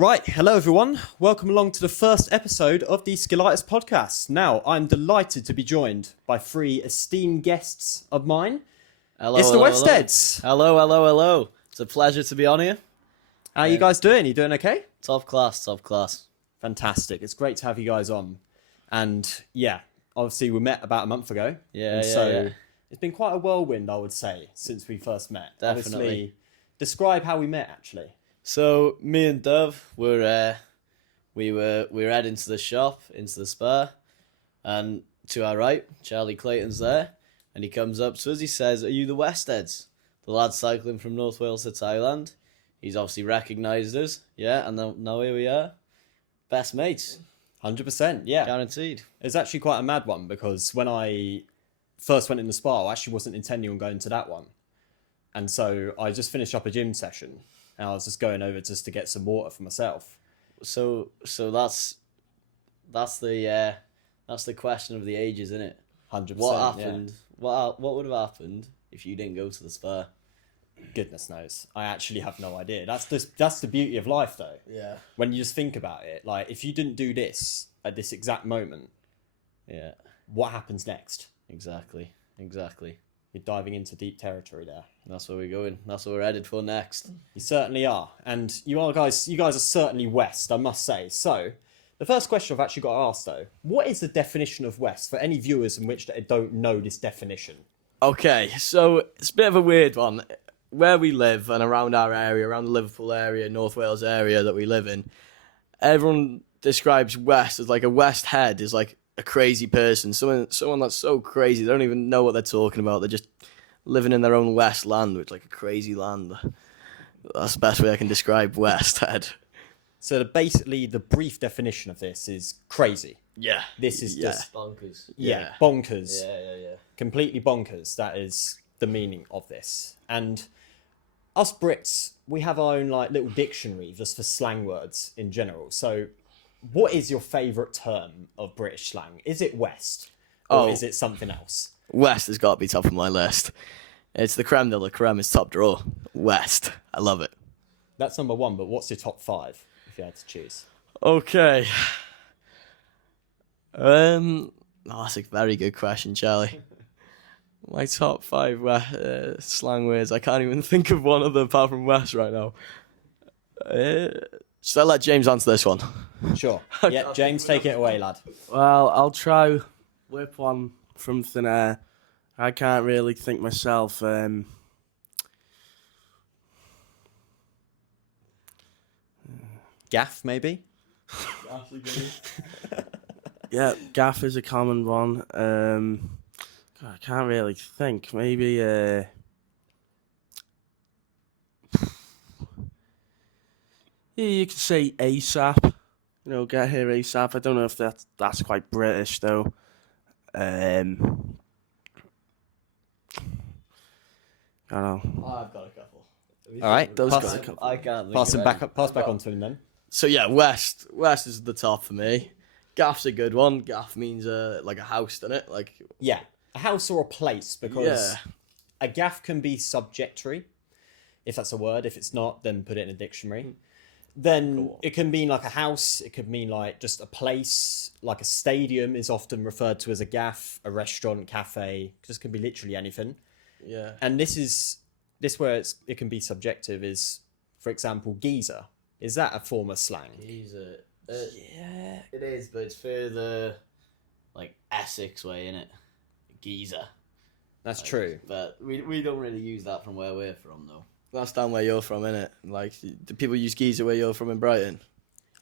Right, hello everyone. Welcome along to the first episode of the Skillitus podcast. Now, I'm delighted to be joined by three esteemed guests of mine. Hello, It's the hello, Westheads. Hello. It's a pleasure to be on here. How are you guys doing? You doing okay? Top class. Fantastic. It's great to have you guys on. And yeah, obviously we met about a month ago. Yeah. It's been quite a whirlwind, I would say, since we first met. Definitely. Obviously, describe how we met, actually. So me and Dove we were heading to the shop, into the spa, and to our right, Charlie Clayton's there, and he comes up to us. He says, "Are you the Westheads? The lad cycling from North Wales to Thailand?" He's obviously recognised us, yeah, and now here we are, best mates, 100%, yeah. guaranteed. It's actually quite a mad one because when I first went in the spa, I actually wasn't intending on going to that one. And so I just finished up a gym session and I was just going over just to get some water for myself. So that's the question of the ages, isn't it? 100%. What happened? What would have happened if you didn't go to the spa? Goodness knows. I actually have no idea. That's the beauty of life, though. Yeah. When you just think about it, like if you didn't do this at this exact moment, Yeah. what happens next? Exactly. You're diving into deep territory there. That's where we're going. That's what we're headed for next. You certainly are. And you guys are certainly West, I must say. So, the first question I've actually got to ask, though, what is the definition of West for any viewers in which they don't know this definition? Okay, so it's a bit of a weird one. Where we live and around our area, around the Liverpool area, North Wales area that we live in, everyone describes West as like a West head is like a crazy person. Someone that's so crazy, they don't even know what they're talking about. They're just living in their own West land, which is like a crazy land. That's the best way I can describe West head. So, basically, the brief definition of this is crazy. Yeah. This is just Bonkers. bonkers. Yeah. Completely bonkers. That is the meaning of this. And us Brits, we have our own like little dictionary just for slang words in general. So what is your favourite term of British slang? Is it West? Or is it something else? West has got to be top of my list. It's the creme de la creme. It's top drawer. West. I love it. That's number one, but what's your top five if you had to choose? Okay. That's a very good question, Charlie. My top five slang words. I can't even think of one other apart from West right now. Should I let James answer this one? Sure. Yeah, James, take it away, lad. Well, I'll try whip one from thin air. I can't really think myself. Gaff, maybe? Yeah, gaff is a common one. I can't really think. Maybe yeah, you could say ASAP. You know, get here ASAP. I don't know if that's quite British though. I don't know. I've got a couple. All right, Those pass, got a couple. I can't think pass of him any. pass back on to him then. So yeah, West is the top for me. Gaff's a good one. Gaff means like a house, doesn't it? Like Yeah, a house or a place, because yeah, a gaff can be subjectory, if that's a word. If it's not, then put it in a dictionary. Then it can mean like a house. It could mean like just a place. Like a stadium is often referred to as a gaff. A restaurant, cafe, just can be literally anything. yeah. And this where it can be subjective is, for example, geezer. Is that a form of slang? Geezer. Yeah. It is, but it's further like Essex way, innit? Geezer. That's true. But we don't really use that from where we're from, though. That's down where you're from, innit? Like, do people use geezer where you're from in Brighton?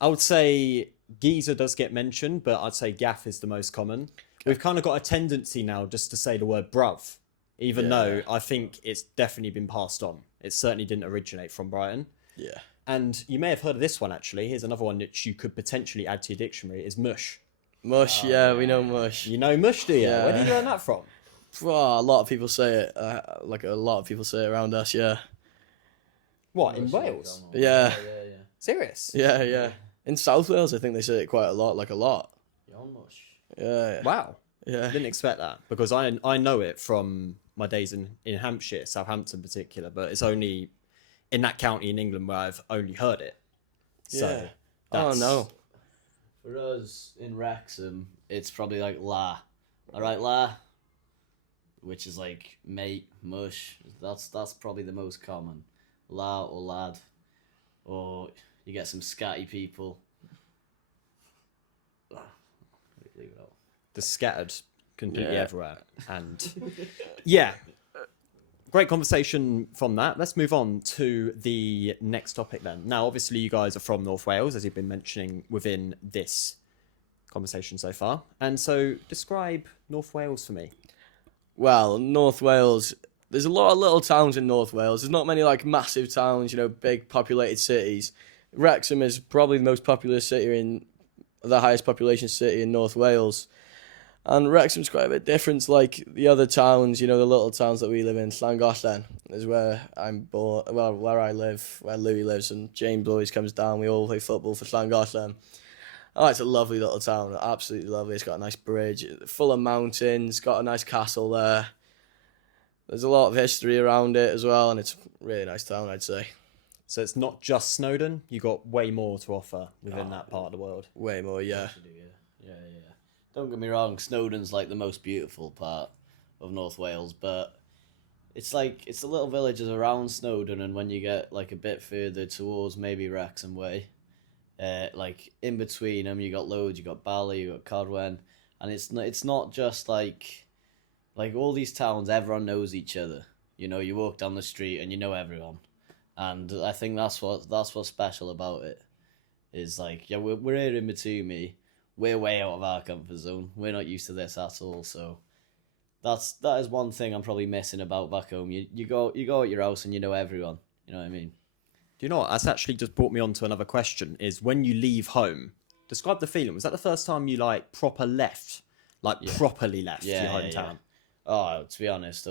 I would say geezer does get mentioned, but I'd say gaff is the most common. We've kind of got a tendency now just to say the word bruv, even though I think it's definitely been passed on. It certainly didn't originate from Brighton. Yeah. And you may have heard of this one, actually. Here's another one that you could potentially add to your dictionary, is mush. Mush, yeah, we know mush. You know mush, do you? Yeah. Where did you learn that from? Well, a lot of people say it. Like a lot of people say it around us, yeah. What, in Wales? Yeah. Serious? Yeah. In South Wales, I think they say it quite a lot, like a lot. Yon mush. Yeah. Wow. Yeah. Didn't expect that, because I know it from my days in Hampshire, Southampton in particular, but it's only in that county in England where I've only heard it. So Yeah. that's, Oh no. For us in Wrexham, it's probably like la. All right, la, which is like mate, mush. That's probably the most common. La or lad, or you get some scatty people. Leave it out. the scattered completely Yeah. everywhere. And yeah, great conversation from that. Let's move on to the next topic then. Now, obviously, you guys are from North Wales, as you've been mentioning within this conversation so far. And so, describe North Wales for me. Well, North Wales, there's a lot of little towns in North Wales. There's not many like massive towns, big populated cities. Wrexham is probably the most popular city the highest population city in North Wales. And Wrexham's quite a bit different to like the other towns, the little towns that we live in. Llangollen is where I'm born, well, where I live, where Louis lives, and James always comes down. We all play football for Llangollen. Oh, it's a lovely little town, absolutely lovely. It's got a nice bridge, full of mountains, got a nice castle there. There's a lot of history around it as well, and it's a really nice town, I'd say. So, it's not just Snowdon, you got way more to offer within that part of the world. Way more, yeah. Yeah. Don't get me wrong, Snowdon's like the most beautiful part of North Wales, but it's like it's the little villages around Snowdon, and when you get like a bit further towards maybe Wrexham way, like in between them, you got loads. You got Bally, you got Codwen, and it's not just like all these towns. Everyone knows each other. You walk down the street and you know everyone, and I think that's what's special about it. Is like, yeah, we're here in Matumi. We're way out of our comfort zone. We're not used to this at all. So that is one thing I'm probably missing about back home. You go at your house and you know everyone. You know what I mean? Do you know what? That's actually just brought me on to another question, is when you leave home, describe the feeling. Was that the first time you properly left your hometown? Yeah. Oh, to be honest,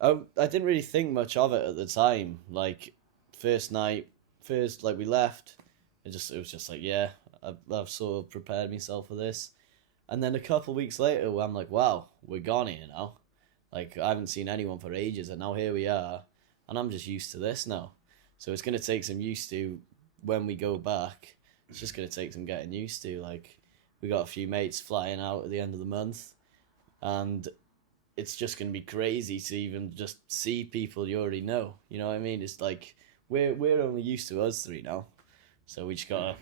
I didn't really think much of it at the time. Like, first night, we left, it was just like, yeah, I've sort of prepared myself for this. And then a couple of weeks later, I'm like, wow, we're gone here now. Like, I haven't seen anyone for ages, and now here we are, and I'm just used to this now. So it's going to take some used to when we go back. It's just going to take some getting used to. Like, we got a few mates flying out at the end of the month, and it's just going to be crazy to even just see people you already know. You know what I mean? It's like, we're only used to us three now. So we just got to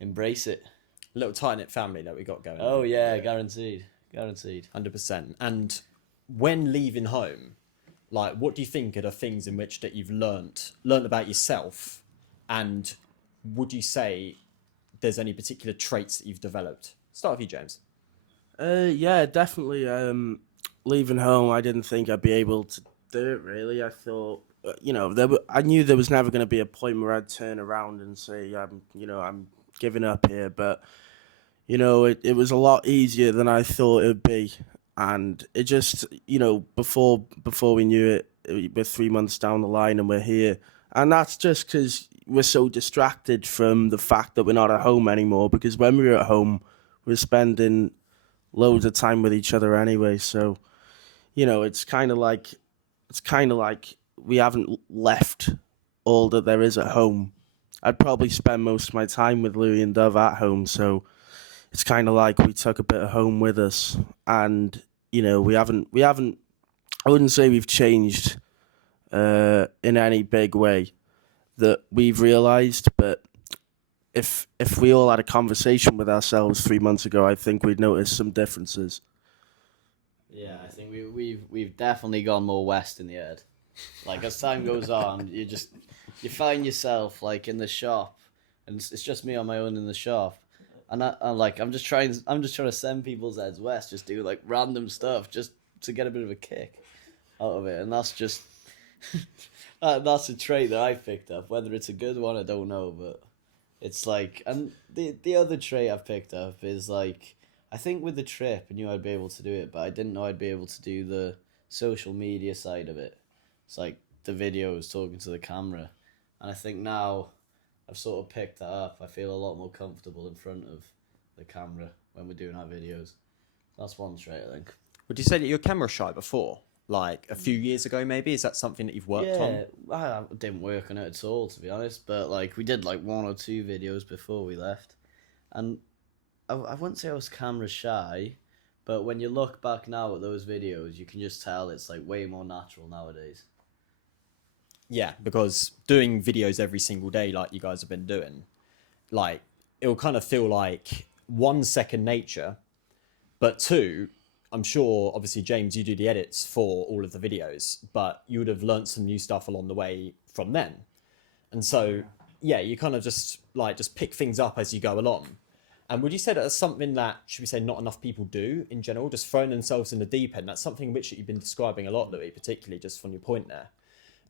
embrace it. A little tight-knit family that we got going. Oh, yeah, guaranteed. 100%. And when leaving home, what do you think are the things in which that you've learnt about yourself, and would you say there's any particular traits that you've developed? Start with you, James. Yeah, definitely. Leaving home, I didn't think I'd be able to do it. Really, I thought, I knew there was never going to be a point where I'd turn around and say, I'm giving up here. But it was a lot easier than I thought it would be. And it just, before we knew it, we're 3 months down the line and we're here. And that's just because we're so distracted from the fact that we're not at home anymore. Because when we were at home, we were spending loads of time with each other anyway. So, it's kind of like we haven't left all that there is at home. I'd probably spend most of my time with Louis and Dove at home. So it's kind of like we took a bit of home with us, and we haven't. I wouldn't say we've changed in any big way that we've realised, but if we all had a conversation with ourselves 3 months ago, I think we'd notice some differences. Yeah, I think we've definitely gone more west in the head. Like, as time goes on, you find yourself like in the shop, and it's just me on my own in the shop. And I'm just trying to send people's heads west, just do like random stuff, just to get a bit of a kick out of it. And that's just that's a trait that I picked up. Whether it's a good one, I don't know, but it's like, and the other trait I've picked up is like, I think with the trip, I knew I'd be able to do it, but I didn't know I'd be able to do the social media side of it. It's like the videos, talking to the camera, and I think now I've sort of picked that up. I feel a lot more comfortable in front of the camera when we're doing our videos. That's one trait, I think. Would you say that you were camera shy before? like a few years ago? Maybe is that something that you've worked on? I didn't work on it at all, to be honest. But like we did like 1 or 2 videos before we left, and I wouldn't say I was camera shy, but when you look back now at those videos, you can just tell it's like way more natural nowadays. Yeah, because doing videos every single day like you guys have been doing, like it'll kind of feel like one, second nature, but two, I'm sure obviously James, you do the edits for all of the videos, but you would have learnt some new stuff along the way from them. And so yeah, you kind of just pick things up as you go along. And would you say that that's something that, should we say, not enough people do in general, just throwing themselves in the deep end? That's something which you've been describing a lot, Louis, particularly just from your point there.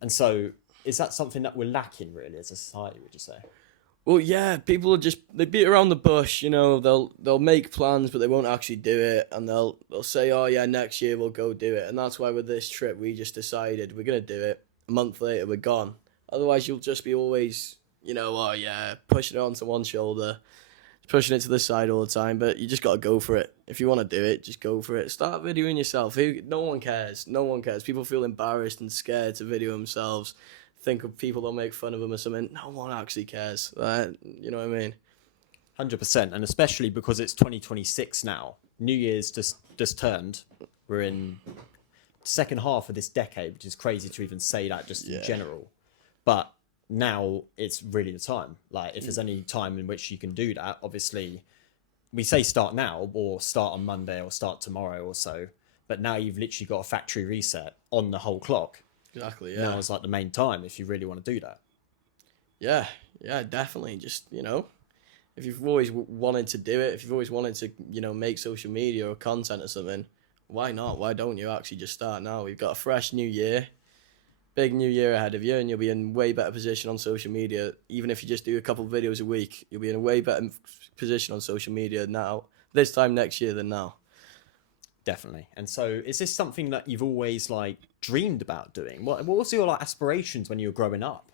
And so is that something that we're lacking really as a society, would you say? Well, yeah, people are they beat around the bush, you know, they'll make plans, but they won't actually do it. And they'll say, oh yeah, next year we'll go do it. And that's why with this trip, we just decided we're going to do it. A month later, we're gone. Otherwise, you'll just be always, you know, oh yeah, pushing it onto one shoulder, pushing it to the side all the time. But you just got to go for it. If you want to do it, just go for it. Start videoing yourself. No one cares. No one cares. People feel embarrassed and scared to video themselves. Think of people that'll make fun of them or something. No one actually cares. You know what I mean? 100%. And especially because it's 2026 now. New Year's just turned. We're in second half of this decade, which is crazy to even say that just in general. But now it's really the time. Like, if there's any time in which you can do that, obviously we say start now or start on Monday or start tomorrow or so. But now you've literally got a factory reset on the whole clock. Exactly, yeah. Now is like the main time if you really want to do that. Yeah, definitely. Just, you know, if you've always wanted to do it, if you've always wanted to, you know, make social media or content or something, why not? Why don't you actually just start now? We've got a fresh new year, big new year ahead of you, and you'll be in way better position on social media. Even if you just do a couple of videos a week, you'll be in a way better position on social media now, this time next year than now. Definitely. And so is this something that you've always like dreamed about doing? What was your like aspirations when you were growing up?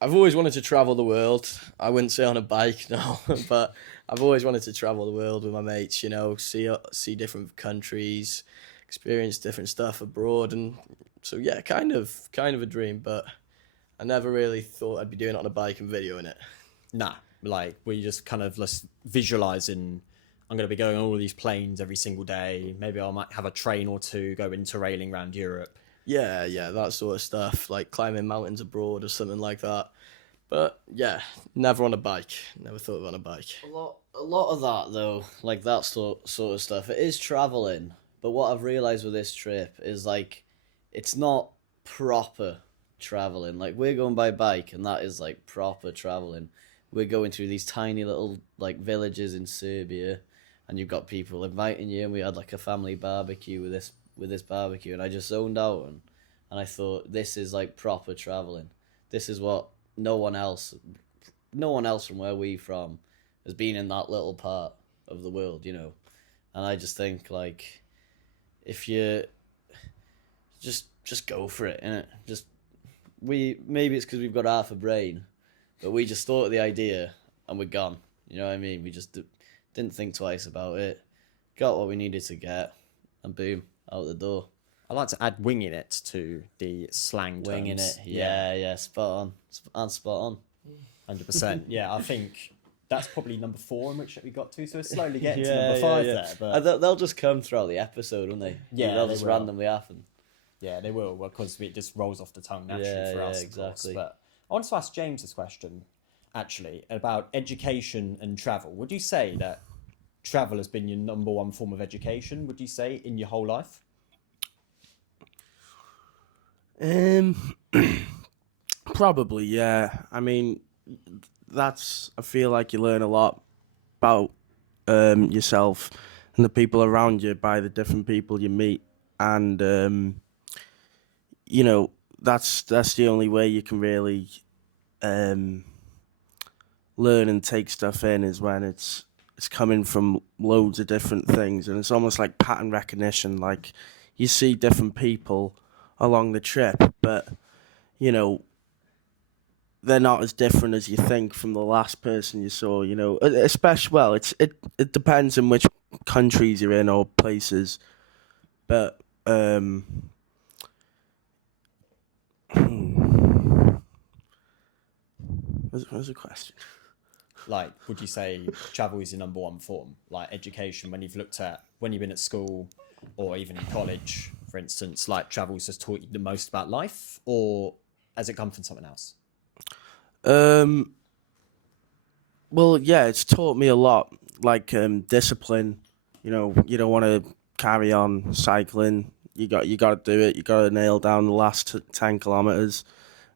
I've always wanted to travel the world. I wouldn't say on a bike, no, but I've always wanted to travel the world with my mates, you know, see different countries, experience different stuff abroad. And so, yeah, kind of a dream, but I never really thought I'd be doing it on a bike and videoing it. Nah, like were you just kind of just visualizing, I'm going to be going on all these planes every single day. Maybe I might have a train or two go interrailing around Europe. Yeah, that sort of stuff, like climbing mountains abroad or something like that. But yeah, never on a bike. Never thought of on a bike. A lot of that though, like that sort of stuff, it is traveling. But what I've realized with this trip is like, it's not proper traveling. Like we're going by bike, and that is like proper traveling. We're going through these tiny little like villages in Serbia, and you've got people inviting you, and we had like a family barbecue with this barbecue, and I just zoned out and I thought, this is like proper traveling. This is what no one else from where we from has been in that little part of the world, you know. And I just think like, if you just go for it, innit? Maybe it's because we've got half a brain, but we just thought of the idea and we're gone. You know what I mean? We just didn't think twice about it, got what we needed to get, and boom, out the door. I like to add winging it to the slang terms. Winging it, yeah, spot on. 100%. Yeah, I think that's probably number 4 in which we got to, so it's slowly getting to number 5 there. But they'll just come throughout the episode, won't they? Yeah, they'll just randomly happen. Yeah, they will, because it just rolls off the tongue naturally for us, exactly. Of course. But I want to ask James this question, actually, about education and travel. Would you say that travel has been your number 1 form of education, would you say, in your whole life? Probably, yeah. I mean, I feel like you learn a lot about yourself and the people around you by the different people you meet, and you know, that's the only way you can really learn and take stuff in, is when it's coming from loads of different things, and it's almost like pattern recognition. Like, you see different people along the trip, but you know, they're not as different as you think from the last person you saw, you know. Especially, well, it depends on which countries you're in or places, but What was the question? Like, would you say travel is your number one form? Like education, when you've been at school or even in college, for instance, like travel's just taught you the most about life, or has it come from something else? Well, yeah, it's taught me a lot, like discipline. You know, you don't want to carry on cycling. You got to do it. You got to nail down the last 10 kilometers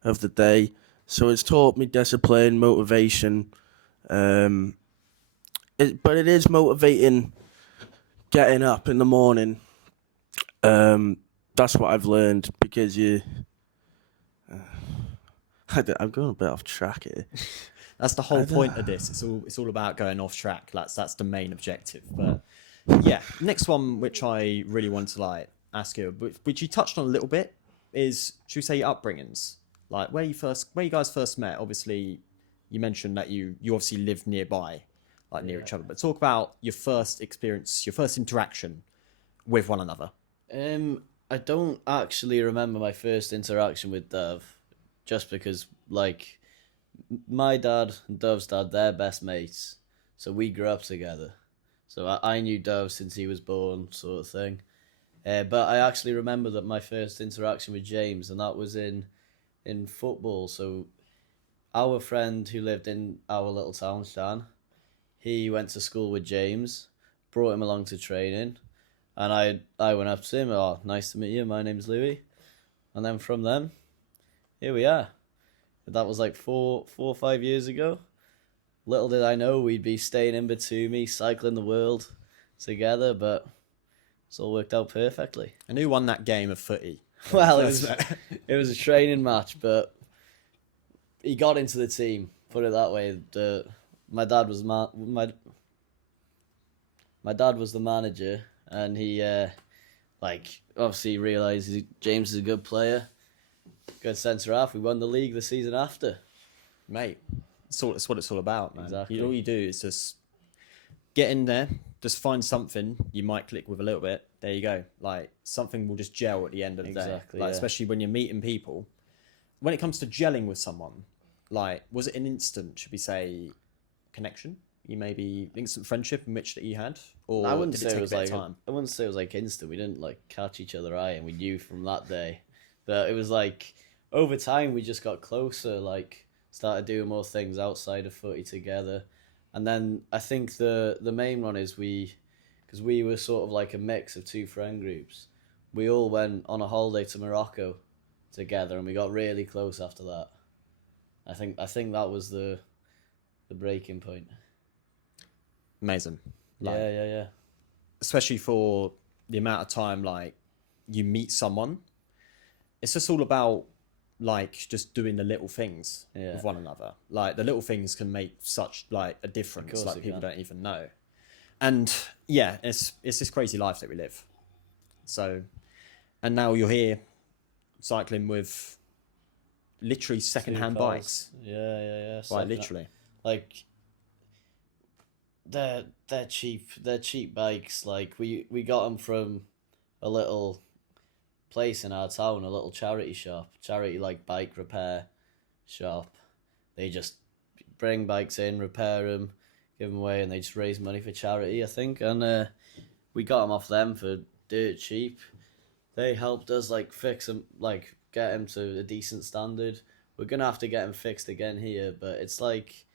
of the day. So it's taught me discipline, motivation. But it is motivating getting up in the morning. That's what I've learned because I'm going a bit off track here. That's the whole point of this. It's all about going off track. That's the main objective. But yeah, next one, which I really want to like ask you, which you touched on a little bit, is, should we say, your upbringings? Like where you guys first met. Obviously, you mentioned that you obviously lived nearby, like near each other. But talk about your first experience, your first interaction with one another. I don't actually remember my first interaction with Dove, just because like my dad and Dove's dad, they're best mates, so we grew up together. So I knew Dove since he was born, sort of thing. But I actually remember that my first interaction with James, and that was in football. So our friend who lived in our little town, Stan, he went to school with James, brought him along to training, and I went up to him, oh, nice to meet you, my name's Louis. And then from then, here we are. That was like 4 or 5 years ago. Little did I know we'd be staying in Batumi, cycling the world together, but it's all worked out perfectly. And who won that game of footy? Well, it was a training match, but he got into the team. Put it that way. My dad was my dad was the manager, and he obviously realised James is a good player, good centre half. We won the league the season after, Mate. That's what it's all about, man. Exactly. All you do is just get in there, just find something you might click with a little bit. There you go. Like something will just gel at the end of the day. Exactly, Like yeah. especially when you're meeting people. When it comes to gelling with someone, like was it an instant, should we say, connection? You maybe instant friendship in which that you had, or I wouldn't did say it take it was a bit of like time? I wouldn't say it was like instant. We didn't like catch each other eye, and we knew from that day. But it was like over time we just got closer. Like started doing more things outside of footy together, and then I think the main one is because we were sort of like a mix of two friend groups. We all went on a holiday to Morocco together, and we got really close after that. I think that was the breaking point. Amazing. Like, Yeah. especially for the amount of time like you meet someone, it's just all about like just doing the little things with one another. Like the little things can make such like a difference, course like it people can. don't even know. And yeah, it's this crazy life that we live. So, and now you're here cycling with literally second-hand Two bikes. cars. Yeah. Right, Second- literally. Like they're cheap. They're cheap bikes. Like we got them from a little place in our town, a little charity like bike repair shop. They just bring bikes in, repair them, give them away, and they just raise money for charity, I think. And we got them off them for dirt cheap. They helped us like fix them, like get them to a decent standard. We're gonna have to get them fixed again here, but it's like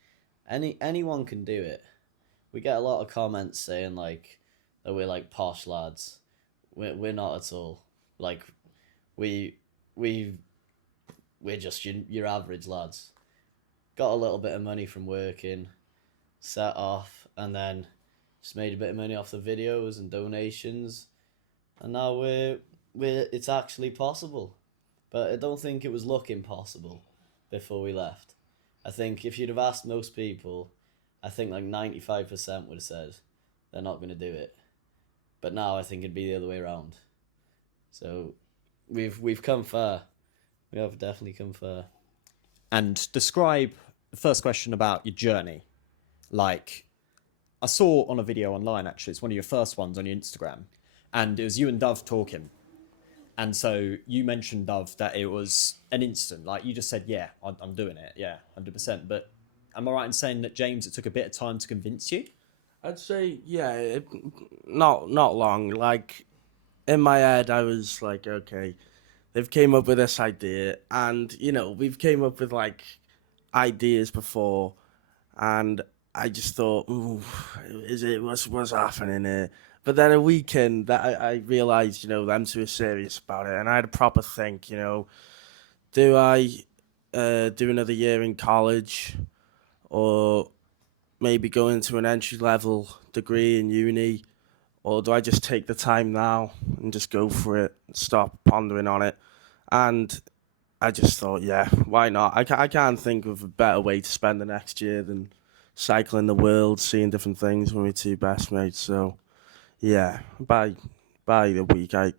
anyone can do it. We get a lot of comments saying like that we're like posh lads. We're not at all. Like we're just your average lads. Got a little bit of money from working, set off, and then just made a bit of money off the videos and donations, and now we're it's actually possible. But I don't think it was looking possible before we left. I think if you'd have asked most people, I think like 95% would have said they're not going to do it. But now I think it'd be the other way around. So we've come far. We have definitely come far. And describe the first question about your journey. Like, I saw on a video online, actually, it's one of your first ones on your Instagram, and it was you and Dove talking. And so you mentioned, Dove, that it was an instant. Like, you just said, yeah, I'm doing it. Yeah, 100%. But Am I right in saying that, James, it took a bit of time to convince you? I'd say, yeah, not long. Like, in my head, I was like, okay, they've came up with this idea, and, you know, we've came up with, like, ideas before, and I just thought, ooh, what's happening here? But then a weekend, that I realised, you know, them two are serious about it, and I had a proper think, you know, do I do another year in college, or maybe go into an entry-level degree in uni, or do I just take the time now and just go for it and stop pondering on it? And I just thought, yeah, why not? I can't think of a better way to spend the next year than cycling the world, seeing different things with my two best mates. So, yeah, by the week, I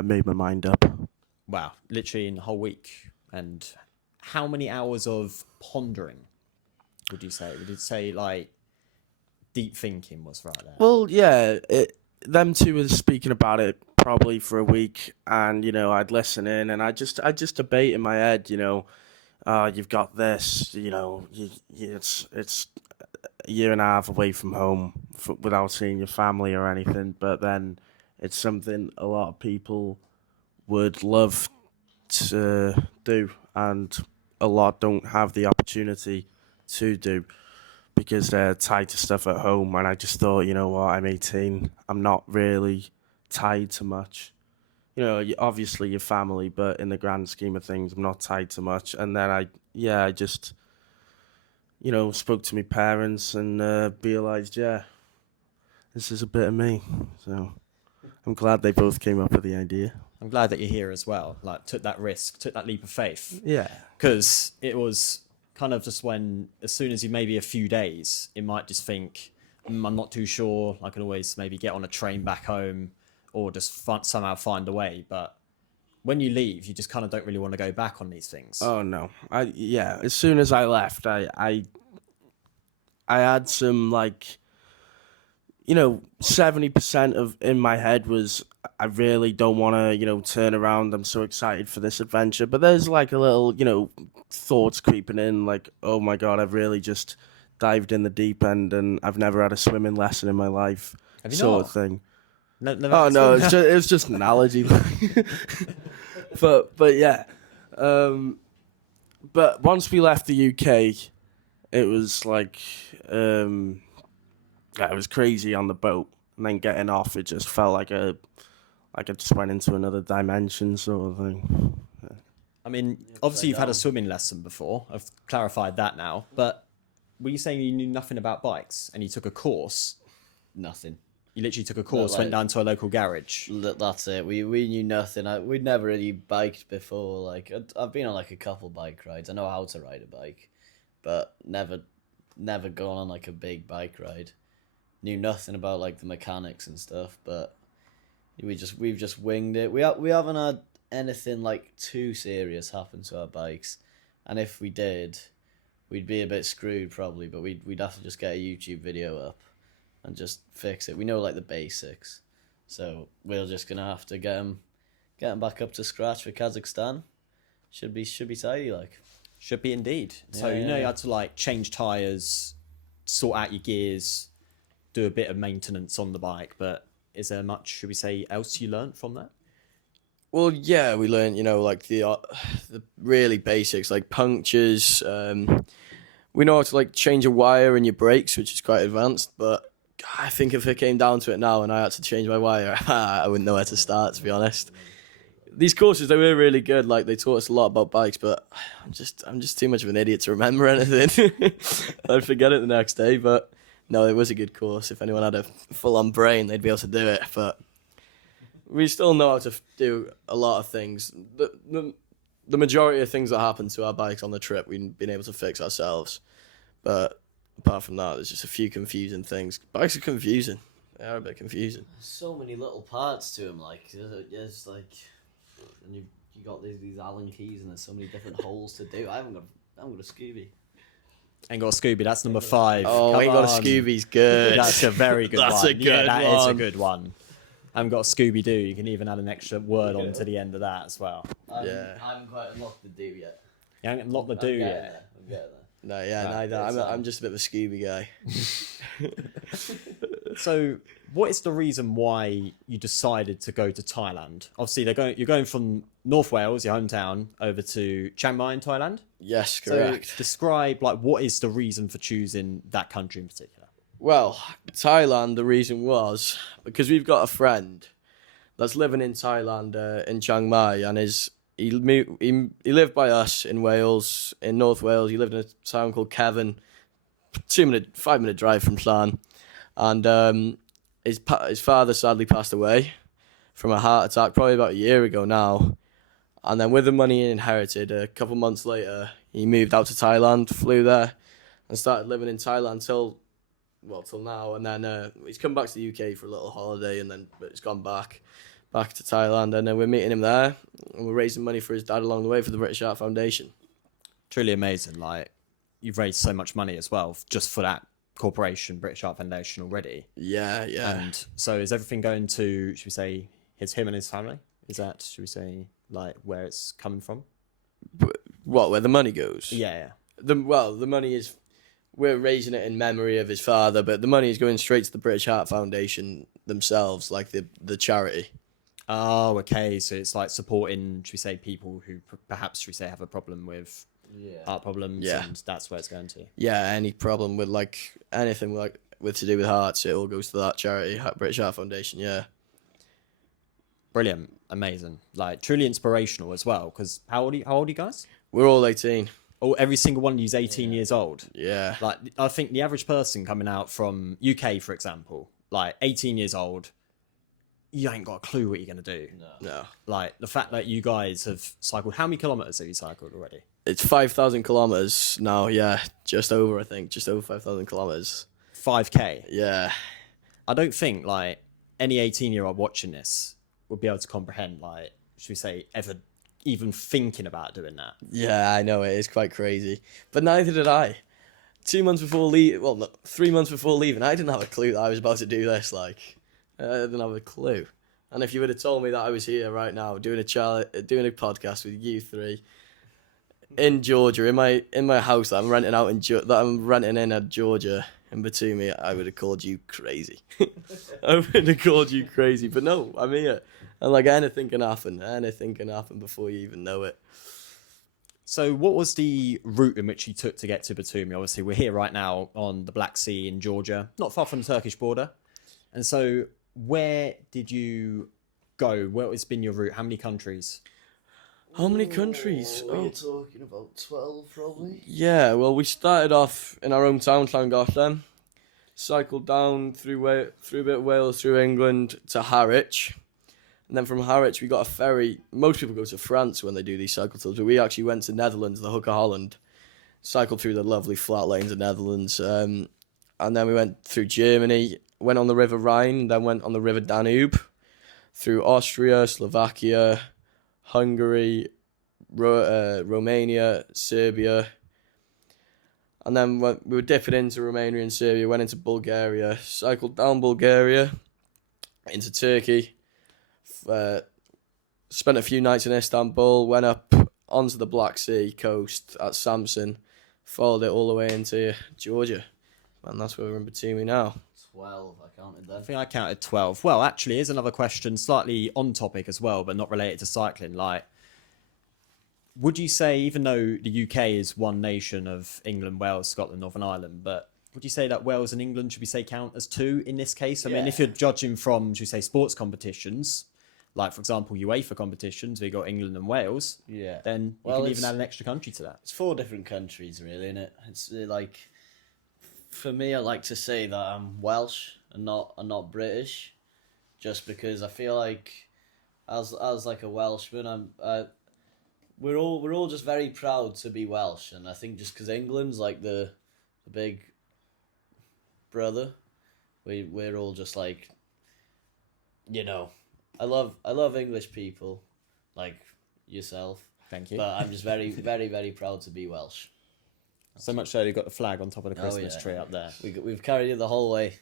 made my mind up. Wow, literally in a whole week. And how many hours of pondering would you say? Would you say, like, deep thinking was right there? Well, yeah, them two were speaking about it probably for a week, and you know, I'd listen in, and I just debate in my head, you know, you've got this, you know, it's a year and a half away from home without seeing your family or anything, but then it's something a lot of people would love to do, and a lot don't have the opportunity to do because they're tied to stuff at home. And I just thought, you know what, I'm 18, I'm not really tied to much. You know, obviously your family, but in the grand scheme of things, I'm not tied to much. And then I just, you know, spoke to my parents and realised, yeah, this is a bit of me. So I'm glad they both came up with the idea. I'm glad that you're here as well. Like, took that risk, took that leap of faith. Yeah. Because it was kind of just when, as soon as you maybe a few days, it might just think, I'm not too sure. I can always maybe get on a train back home or just somehow find a way. But when you leave, you just kind of don't really want to go back on these things. Oh no. As soon as I left, I had some, like, you know, 70% of in my head was, I really don't want to, you know, turn around. I'm so excited for this adventure. But there's like a little, you know, thoughts creeping in, like, oh my God, I've really just dived in the deep end and I've never had a swimming lesson in my life, Have you sort not? of thing. No, No, it was just an analogy. but yeah. But once we left the UK, it was like, yeah, it was crazy on the boat, and then getting off, it just felt like I just went into another dimension, sort of thing. I mean, obviously you've had a swimming lesson before. I've clarified that now. But were you saying you knew nothing about bikes and you took a course? Nothing. You literally took a course, Like, went down to a local garage. That's it. We knew nothing. We'd never really biked before. Like, I've been on like a couple bike rides. I know how to ride a bike, but never gone on like a big bike ride. Knew nothing about like the mechanics and stuff, but we've just winged it. We haven't had anything like too serious happen to our bikes, and if we did, we'd be a bit screwed probably. But we'd have to just get a YouTube video up and just fix it. We know like the basics, so we're just gonna have to get them back up to scratch for Kazakhstan. Should be tidy, like. Should be indeed. So, Yeah, you know, yeah. you had to like change tyres, sort out your gears, do a bit of maintenance on the bike. But is there much, should we say, else you learnt from that? Well, yeah, we learned, you know, like the really basics, like punctures. We know how to like change a wire in your brakes, which is quite advanced. But I think if it came down to it now and I had to change my wire, I wouldn't know where to start, to be honest. These courses, they were really good. Like, they taught us a lot about bikes, but I'm just too much of an idiot to remember anything. I'd forget it the next day. But no, it was a good course. If anyone had a full-on brain, they'd be able to do it. But we still know how to do a lot of things. The majority of things that happened to our bikes on the trip, we've been able to fix ourselves. But apart from that, there's just a few confusing things. Bikes are confusing. They are a bit confusing. So many little parts to them, like there's like, and you got these Allen keys, and there's so many different holes to do. I haven't got a Scooby. Ain't got a Scooby, that's number 5. Oh, Come ain't got a on. Scooby's good. That's a very good That's one. a good yeah, that is a one. good one. I haven't got a Scooby-Doo. You can even add an extra word on to the end of that as well. I Yeah. haven't quite unlocked the do yet. You haven't unlocked the do I'm getting yet. there. I'm getting there. No, yeah, Right, neither. it's, I'm just a bit of a Scooby guy. So, what is the reason why you decided to go to Thailand? Obviously, you're going from North Wales, your hometown, over to Chiang Mai in Thailand. Yes, So, correct. describe like what is the reason for choosing that country in particular? Well, Thailand, the reason was because we've got a friend that's living in Thailand, in Chiang Mai, and he lived by us in Wales, in North Wales. He lived in a town called Kevin, 5 minute drive from Llan, and his father sadly passed away from a heart attack probably about a year ago now. And then with the money he inherited, a couple months later, he moved out to Thailand, flew there, and started living in Thailand till now. And then he's come back to the UK for a little holiday, but he's gone back to Thailand. And then we're meeting him there, and we're raising money for his dad along the way for the British Art Foundation. Truly amazing. Like, you've raised so much money as well just for that corporation, British Art Foundation, already. Yeah. And so is everything going to, should we say, him and his family? Is that, should we say, like where it's coming from? What, where the money goes? Yeah. The money is, we're raising it in memory of his father, but the money is going straight to the British Art Foundation themselves, like the charity. Oh, okay. So it's like supporting, should we say, people who perhaps, should we say, have a problem with art problems, and that's where it's going to. Yeah, any problem with anything with to do with hearts, it all goes to that charity, British Art Foundation. Yeah. Brilliant, amazing, like truly inspirational as well. Because how old are you guys? We're all 18. Oh, every single one of you is 18 years old. Yeah. Like, I think the average person coming out from UK, for example, like 18 years old, you ain't got a clue what you're gonna do. No. Like the fact that you guys have cycled, how many kilometers have you cycled already? It's 5,000 kilometers now. Yeah, just over 5,000 kilometers. 5K. Yeah. I don't think like any 18-year-old watching this would be able to comprehend, like, should we say, ever even thinking about doing that. Yeah, I know, it is quite crazy. But neither did I. 3 months before leaving, I didn't have a clue that I was about to do this. Like, I didn't have a clue. And if you would have told me that I was here right now doing a podcast with you three in Georgia, in my house that I'm renting out in Georgia, in Batumi, I would have called you crazy. I would have called you crazy. But no, I'm here. And like anything can happen. Anything can happen before you even know it. So what was the route in which you took to get to Batumi? Obviously, we're here right now on the Black Sea in Georgia, not far from the Turkish border. And so where did you go? What has been your route? How many countries? How many countries? We're talking about 12, probably. Yeah, well, we started off in our hometown, Llangollen, cycled down through a bit of Wales, through England to Harwich. And then from Harwich, we got a ferry. Most people go to France when they do these cycle tours, but we actually went to Netherlands, the Hook of Holland, cycled through the lovely flat lanes of Netherlands. And then we went through Germany, went on the River Rhine, then went on the River Danube, through Austria, Slovakia, Hungary, Romania, Serbia. And then we were dipping into Romania and Serbia, went into Bulgaria, cycled down Bulgaria, into Turkey, spent a few nights in Istanbul, went up onto the Black Sea coast at Samsun, followed it all the way into Georgia. And that's where we're in Batumi now. 12, I counted then. I think I counted 12. Well, actually, here's another question, slightly on topic as well, but not related to cycling. Like, would you say, even though the UK is one nation of England, Wales, Scotland, Northern Ireland, but would you say that Wales and England, should we say, count as two in this case? I mean, if you're judging from, should we say, sports competitions, like, for example, UEFA competitions, we got England and Wales, then you can even add an extra country to that. It's 4 different countries, really, isn't it? It's like, for me, I like to say that I'm Welsh and not British, just because I feel like, as like a Welshman, we're all just very proud to be Welsh, and I think just because England's like the big brother, we're all just like, you know, I love English people, like yourself. Thank you. But I'm just very, very, very proud to be Welsh. So much so you've got the flag on top of the Christmas tree up there. We've carried it the whole way.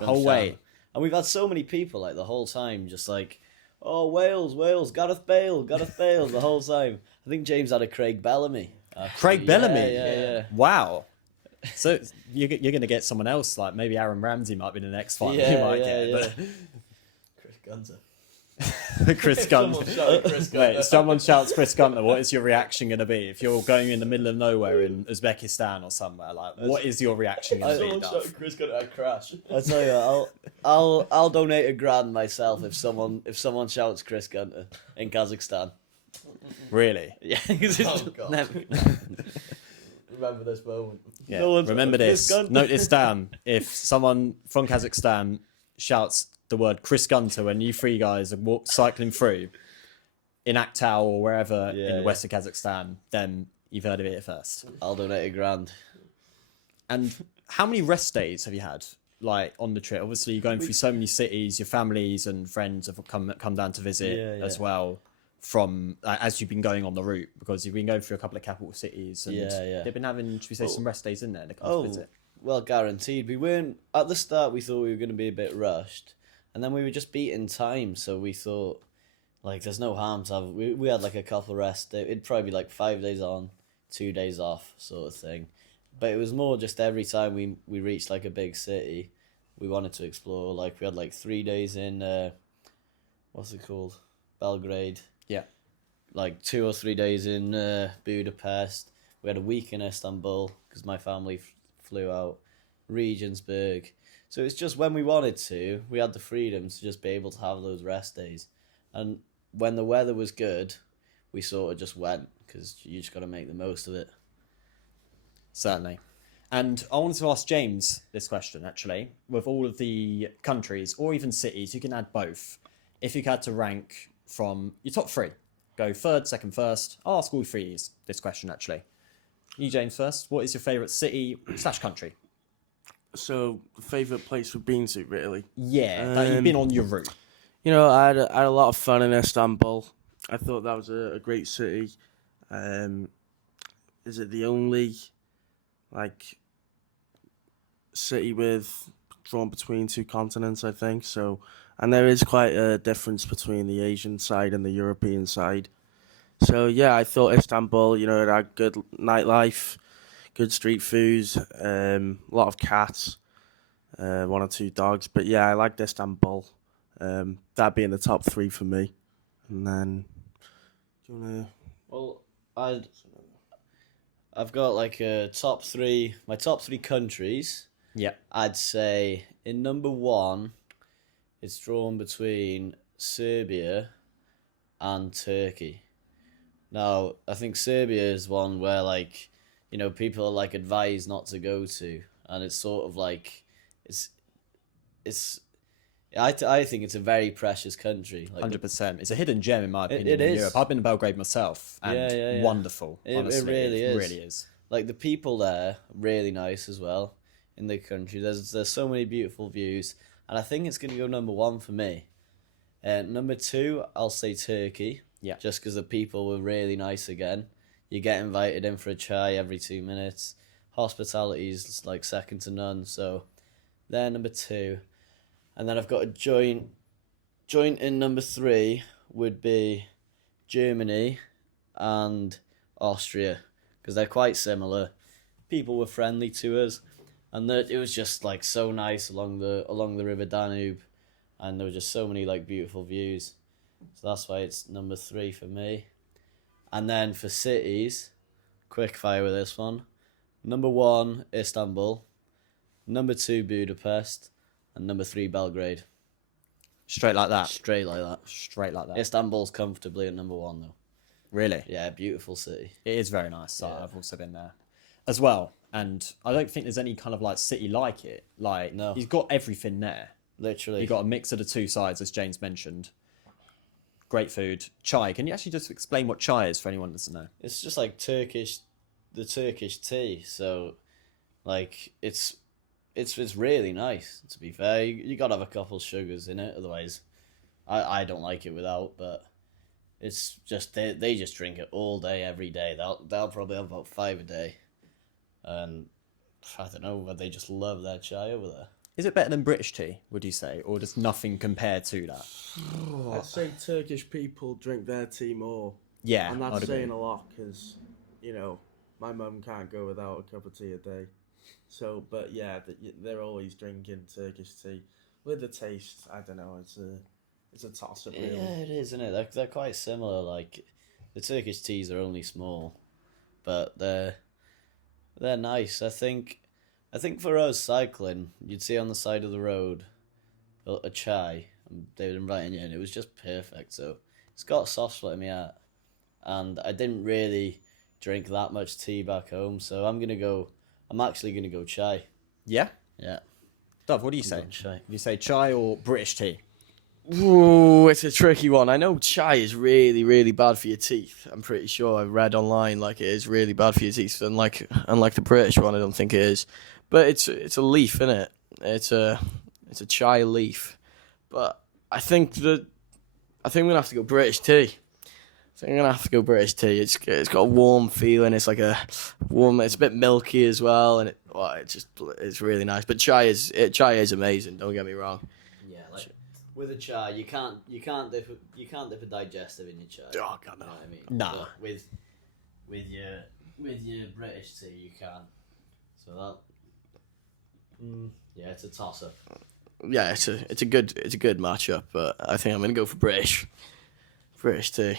Way. And we've had so many people like the whole time just like, oh, Wales, Gareth Bale, the whole time. I think James had a Craig Bellamy. Actually. Craig Bellamy. Yeah. Wow. So you're going to get someone else, like maybe Aaron Ramsey might be the next fight. Yeah, you might yeah, get. Chris Gunter. But Chris Gunter. Chris Gunter. Wait, if someone shouts Chris Gunter, what is your reaction going to be? If you're going in the middle of nowhere in Uzbekistan or somewhere, like, what is your reaction going to be? Duff? Chris Gunter, I crash. I tell you, I'll donate $1,000 myself if someone shouts Chris Gunter in Kazakhstan. Really? Yeah. God. Never. Remember this moment. Yeah. No one's Remember got a this. Chris Gunter. Note this down. If someone from Kazakhstan shouts the word Chris Gunter when you three guys are cycling through in Aktau or wherever in the west of Kazakhstan, then you've heard of it first. I'll donate $1,000. And how many rest days have you had, like, on the trip? Obviously, you're going through so many cities. Your families and friends have come down to visit as well. From as you've been going on the route, because you've been going through a couple of capital cities, and they've been having, should we say, some rest days in there to come to visit. Well, guaranteed. We weren't at the start. We thought we were going to be a bit rushed, and then we were just beating time. So we thought, like, there's no harm to have. We had like a couple of rest days. It'd probably be like 5 days on, 2 days off, sort of thing. But it was more just every time we reached like a big city, we wanted to explore. Like, we had like 3 days in what's it called, Belgrade. Yeah. Like 2 or 3 days in Budapest. We had a week in Istanbul because my family flew out. Regensburg. So it's just when we wanted to, we had the freedom to just be able to have those rest days. And when the weather was good, we sort of just went because you just got to make the most of it. Certainly. And I wanted to ask James this question, actually. With all of the countries or even cities, you can add both. If you had to rank from your top 3, go third, second, first. I'll ask all 3 this question, actually. You, James, first. What is your favourite city / country? So, favourite place we've been to, really? Yeah, that you've been on your route. You know, I had a lot of fun in Istanbul. I thought that was a great city. Is it the only, like, city drawn between 2 continents, I think? So, and there is quite a difference between the Asian side and the European side. So, yeah, I thought Istanbul, you know, it had good nightlife, good street food, a lot of cats, 1 or 2 dogs. But, yeah, I liked Istanbul. That being the top 3 for me. And then, do you want to... Well, I've got like a top 3, my top 3 countries. Yeah. I'd say in number 1, it's drawn between Serbia and Turkey. Now, I think Serbia is one where, like, you know, people are like advised not to go to, and it's sort of like I think it's a very precious country. Like 100%. It's a hidden gem, in my opinion, it in is. Europe. I've been to Belgrade myself, and Yeah. wonderful, honestly. It really is. It really is. Like, the people there, really nice as well in the country. There's so many beautiful views, and I think it's going to go number 1 for me. Number 2, I'll say Turkey. Yeah. Just because the people were really nice again. You get invited in for a chai every 2 minutes. Hospitality is like second to none. So they're number 2. And then I've got a joint in number 3 would be Germany and Austria, because they're quite similar. People were friendly to us, and it was just like so nice along the River Danube, and there were just so many like beautiful views. So that's why it's number 3 for me. And then for cities, quick fire with this one. Number 1, Istanbul. Number 2, Budapest. And number 3, Belgrade. Straight like that. Straight like that. Straight like that. Istanbul's comfortably at number 1 though. Really? Yeah, beautiful city. It is very nice. Yeah. I've also been there as well. And I don't think there's any kind of like city like it. Like, No. you've got everything there. Literally. You've got a mix of the 2 sides, as James mentioned. Great food. Chai. Can you actually just explain what chai is for anyone that doesn't know? It's just like the Turkish tea. So, like, it's really nice, to be fair. You got to have a couple sugars in it, otherwise I don't like it without, but it's just, they just drink it all day, every day. They'll probably have about 5 a day. And I don't know, but they just love their chai over there. Is it better than British tea, would you say? Or does nothing compare to that? I'd say Turkish people drink their tea more. Yeah, And I'd that's agree. saying a lot because, you know, My mum can't go without a cup of tea a day. So, but yeah, they're always drinking Turkish tea. With the taste, I don't know. It's a toss up. Really. Yeah, it is, isn't it? They're quite similar. Like the Turkish teas are only small, but they're nice. I think for us cycling, you'd see on the side of the road a chai. And they were inviting you in. It was just perfect. So it's got a soft spot in my heart, and I didn't really drink that much tea back home. So I'm actually gonna go chai. Yeah. Yeah. Dove, what do you I'm say? going chai. You say chai or British tea? Ooh, it's a tricky one. I know chai is really, really bad for your teeth. I'm pretty sure I've read online like it is really bad for your teeth. Unlike the British one, I don't think it is. But it's a leaf, isn't it? It's a chai leaf. But I think I'm gonna have to go British tea. It's got a warm feeling. It's like a warm. It's a bit milky as well, and it's really nice. But chai is amazing. Don't get me wrong. Yeah, like with a chai, you can't dip a digestive in your chai. Oh God, no. You know what I mean? Nah. But with your British tea, you can. So yeah, it's a toss up. Yeah, it's a good matchup. But I think I'm gonna go for British tea.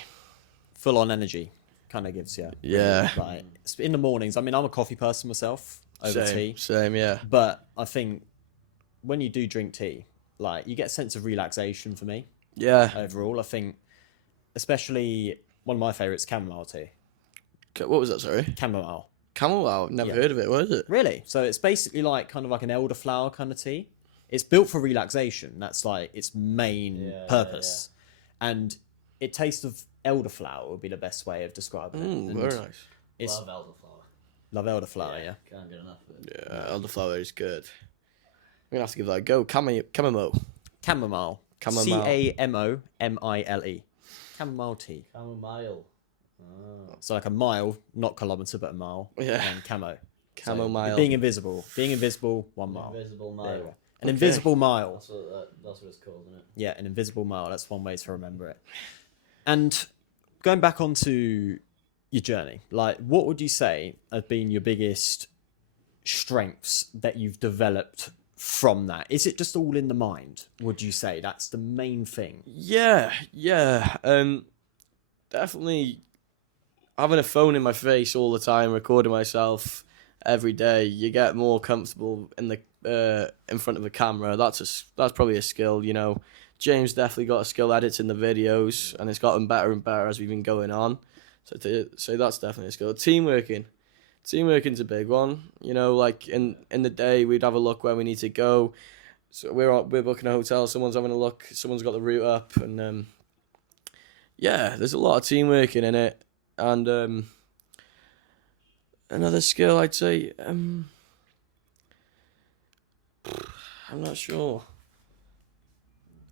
Full on energy, kind of gives you. Yeah. Like in the mornings. I mean, I'm a coffee person myself over tea, Same, yeah. but I think when you do drink tea, like you get a sense of relaxation for me. Yeah. Overall, I think, especially one of my favorites, chamomile tea. What was that? Sorry. Chamomile. Chamomile. Never Yeah. heard of it. What is it? Really? So it's basically like kind of like an elderflower kind of tea. It's built for relaxation. That's like its main purpose. And it tastes of elderflower would be the best way of describing it. And Very nice. It's Love elderflower. love elderflower, yeah. Can't get enough of it. Yeah, elderflower is good. I'm gonna have to give that a go. Chamomile. Chamomile. Chamomile. Chamomile. Chamomile tea. Chamomile. Oh. So like a mile, not kilometre, but a mile. Yeah. And camo. Chamomile. So being invisible. 1 mile. Invisible There you mile. go. An invisible mile. That's what it's called, isn't it? Yeah, an invisible mile. That's one way to remember it. And going back onto your journey, like what would you say have been your biggest strengths that you've developed from that? Is it just all in the mind? Would you say that's the main thing? Yeah. Definitely having a phone in my face all the time, recording myself every day. You get more comfortable in front of a camera. That's probably a skill, you know. James definitely got a skill editing the videos, and it's gotten better and better as we've been going on. So that's definitely a skill. Teamworking's a big one. You know, like in the day we'd have a look where we need to go. So we're booking a hotel. Someone's having a look. Someone's got the route up, and yeah, there's a lot of teamworking in it. And another skill I'd say, I'm not sure.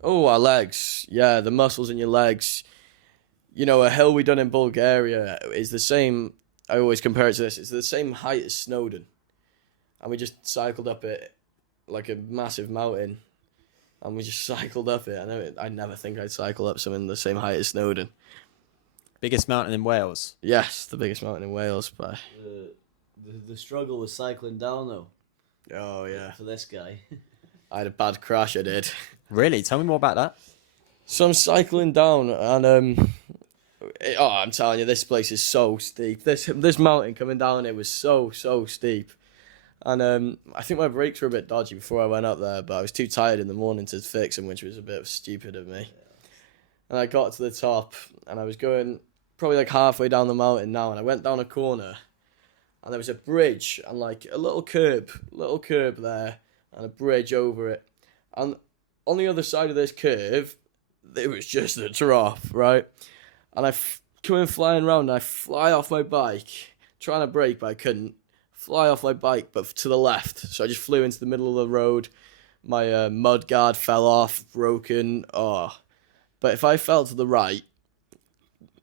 Oh, our legs. Yeah, the muscles in your legs. You know, a hill we done in Bulgaria is the same. I always compare it to this. It's the same height as Snowdon. And we just cycled up it like a massive mountain. And we just cycled up it. I never think I'd cycle up something the same height as Snowdon. Biggest mountain in Wales. Yes, the biggest mountain in Wales. But The struggle was cycling down though. oh yeah, For this guy. I had a bad crash. I did. Really? Tell me more about that. So I'm cycling down, and I'm telling you, this place is so steep. This mountain coming down, it was so steep, and I think my brakes were a bit dodgy before I went up there, but I was too tired in the morning to fix them, which was a bit stupid of me. Yeah. And I got to the top, and I was going probably like halfway down the mountain now, and I went down a corner, and there was a bridge and like a little curb there, and a bridge over it, and on the other side of this curve, it was just a drop, right? And coming flying around, and I fly off my bike, trying to brake, but I couldn't. Fly off my bike, but to the left. So I just flew into the middle of the road. My mud guard fell off, broken. Oh. But if I fell to the right,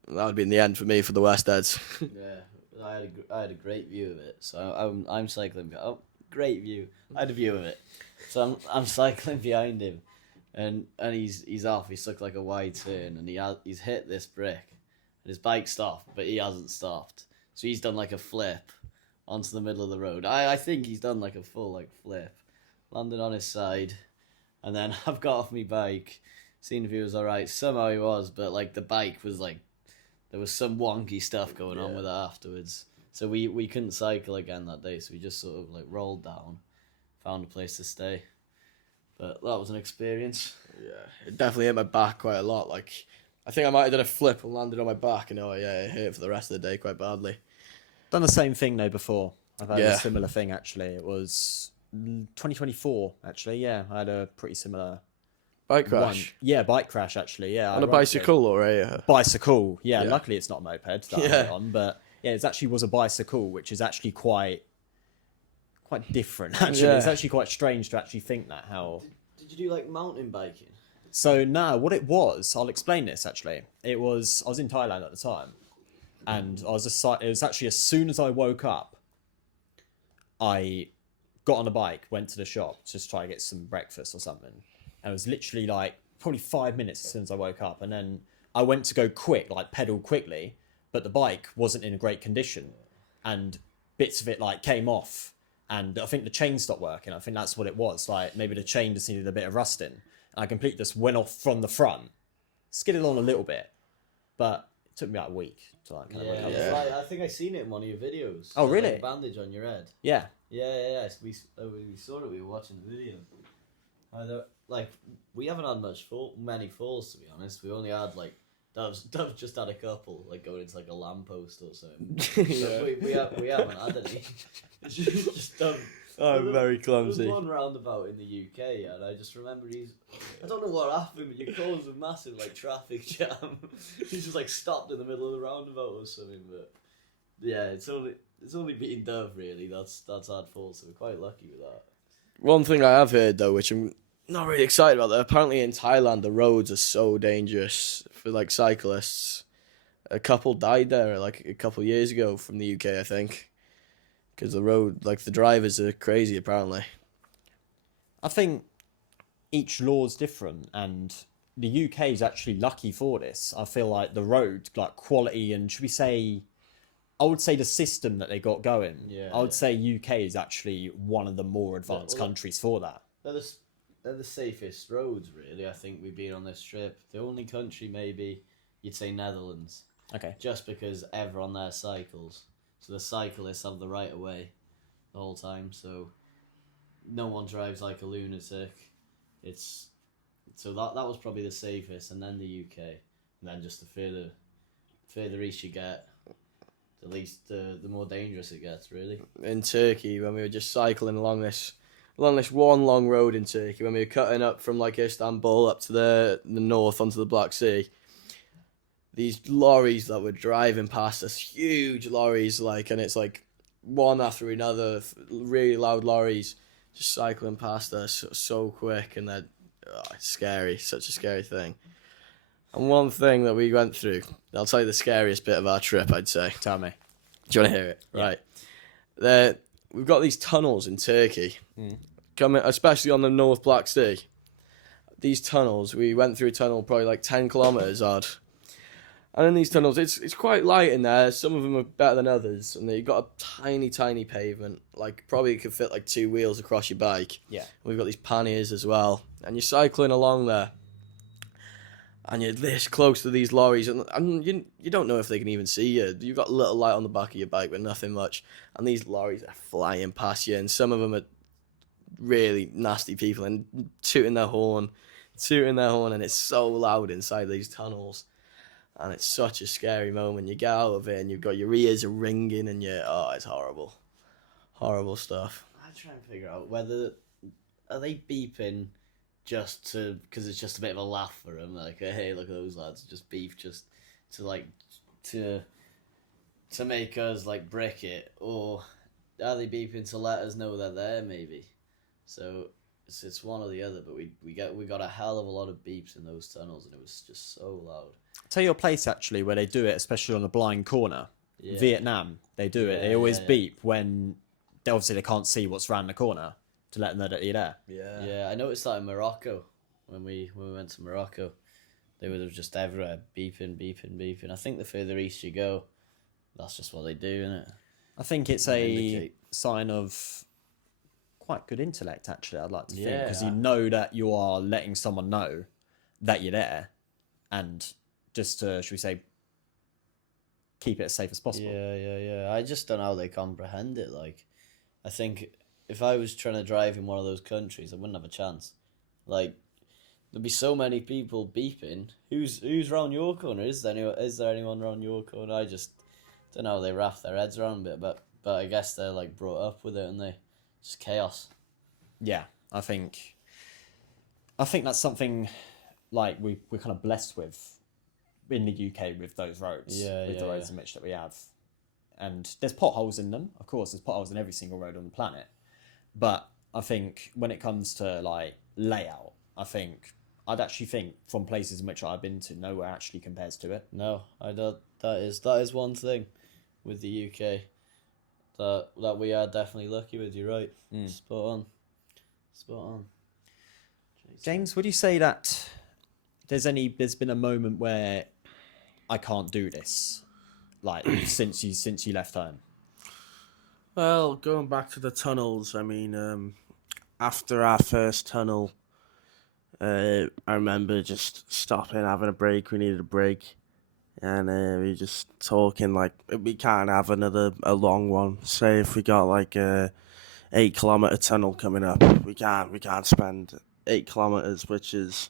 that would be the end for me for the Westheads. Yeah, I had a great view of it. So I'm cycling. Oh, great view. I had a view of it. So I'm cycling behind him, and he's off. He's took like a wide turn, and he's hit this brick, and his bike stopped, but he hasn't stopped. So he's done like a flip onto the middle of the road. I think he's done like a full like flip, landed on his side, and then I've got off my bike, seen if he was alright. Somehow he was, but like the bike was like, there was some wonky stuff going on with it afterwards. So we couldn't cycle again that day, so we just sort of like rolled down, found a place to stay. But that was an experience. Yeah, it definitely hit my back quite a lot. Like, I think I might have done a flip and landed on my back, and it hurt for the rest of the day quite badly. Done the same thing though before. I've had Yeah. a similar thing actually. It was 2024 actually. Yeah, I had a pretty similar Bike one. crash. Yeah, bike crash actually. Yeah, On a ironically. bicycle or a... Bicycle. Yeah, Yeah. luckily it's not a moped that I Yeah. went on, but yeah, it actually was a bicycle, which is actually quite different. Actually, Yeah. it's actually quite strange to actually think that how. Did you do like mountain biking? So now, what it was, I'll explain this actually. I was in Thailand at the time, and it was actually as soon as I woke up, I got on a bike, went to the shop to just try to get some breakfast or something. And it was literally like probably 5 minutes as soon as I woke up, and then I went to go quick, like pedal quickly, but the bike wasn't in a great condition, and bits of it like came off, and I think the chain stopped working. I think that's what it was. Like maybe the chain just needed a bit of rusting. And I completely just went off from the front, skidded on a little bit, but it took me about a week to like kind of recover. Yeah. Like, I think I seen it in one of your videos. Oh, Like, really? a bandage on your head. Yeah. Yeah. We saw it. We were watching the video. Like we haven't had many falls, to be honest. We only had like Dove's just had a couple, like going into like a lamppost or something. So we haven't had any. It's just Dove. I'm very clumsy. There was one roundabout in the UK, and I just remember I don't know what happened, but you caused a massive like traffic jam. He's just like stopped in the middle of the roundabout or something. But yeah, it's only beating Dove really. That's hard fall, so we're quite lucky with that. One thing I have heard, though, which I'm not really excited about, that apparently in Thailand the roads are so dangerous for like cyclists. A couple died there like a couple years ago from the UK, I think. Because the road, like the drivers are crazy apparently. I think each law's different, and the UK is actually lucky for this. I feel like the road, like quality, and should we say, I would say the system that they got going. Yeah. I would say UK is actually one of the more advanced well, countries for that. They're the safest roads, really. I think we've been on this trip. The only country maybe you'd say Netherlands, Okay. just because everyone there cycles. So the cyclists have the right of way the whole time. So no one drives like a lunatic. So that was probably the safest, and then the UK, and then just the further east you get, the more dangerous it gets, really. In Turkey, when we were just cycling along this one long road in Turkey, when we were cutting up from like Istanbul up to the north onto the Black Sea, these lorries that were driving past us, huge lorries, like, and it's like one after another, really loud lorries just cycling past us so quick, and it's scary, such a scary thing. And one thing that we went through, I'll tell you the scariest bit of our trip, I'd say. Tell me. Do you want to hear it? Yeah. Right. We've got these tunnels in Turkey, coming, especially on the North Black Sea. These tunnels, we went through a tunnel probably like 10 kilometres odd. And in these tunnels, it's quite light in there. Some of them are better than others. And you've got a tiny, tiny pavement. Like, probably could fit like 2 wheels across your bike. Yeah. We've got these panniers as well. And you're cycling along there. And you're this close to these lorries. And you don't know if they can even see you. You've got a little light on the back of your bike, but nothing much. And these lorries are flying past you. And some of them are really nasty people and tooting their horn. And it's so loud inside these tunnels. And it's such a scary moment. You get out of it and you've got your ears are ringing and it's horrible. Horrible stuff. I try and figure out whether are they beeping just because it's just a bit of a laugh for them, like, hey, look at those lads, just beef just to make us like brick it, or are they beeping to let us know they're there maybe? So it's one or the other, but we got a hell of a lot of beeps in those tunnels, and it was just so loud. Tell you a place actually where they do it, especially on a blind corner. Yeah. Vietnam, they do it. Yeah, They always yeah. beep when they can't see what's round the corner to let them know that you're there. Yeah, I noticed that in Morocco when we went to Morocco. They were just everywhere beeping. I think the further east you go, that's just what they do, isn't it? I think it's a Indicate. sign of quite good intellect, actually, I'd like to think, Yeah. because you know that you are letting someone know that you're there, and just to, should we say, keep it as safe as possible. Yeah. I just don't know how they comprehend it. Like, I think if I was trying to drive in one of those countries, I wouldn't have a chance. Like, there'd be so many people beeping. Who's round your corner? Is there anyone round your corner? I just don't know how they wrap their heads around it. But I guess they're like brought up with it, and they just chaos. Yeah, I think that's something like we're kind of blessed with in the UK with those roads, with the roads in which that we have. And there's potholes in them, of course. There's potholes in every single road on the planet. But I think when it comes to like layout, I'd actually think from places in which I've been to, nowhere actually compares to it. No, I don't. That is one thing with the UK that we are definitely lucky with. You're right. Spot on. James, would you say that there's been a moment where I can't do this, like since you left home? Well, going back to the tunnels, I mean, after our first tunnel, I remember just stopping, having a break. We needed a break, and we were just talking like we can't have a long one. Say if we got like a 8 kilometer tunnel coming up, we can't spend 8 kilometers, which is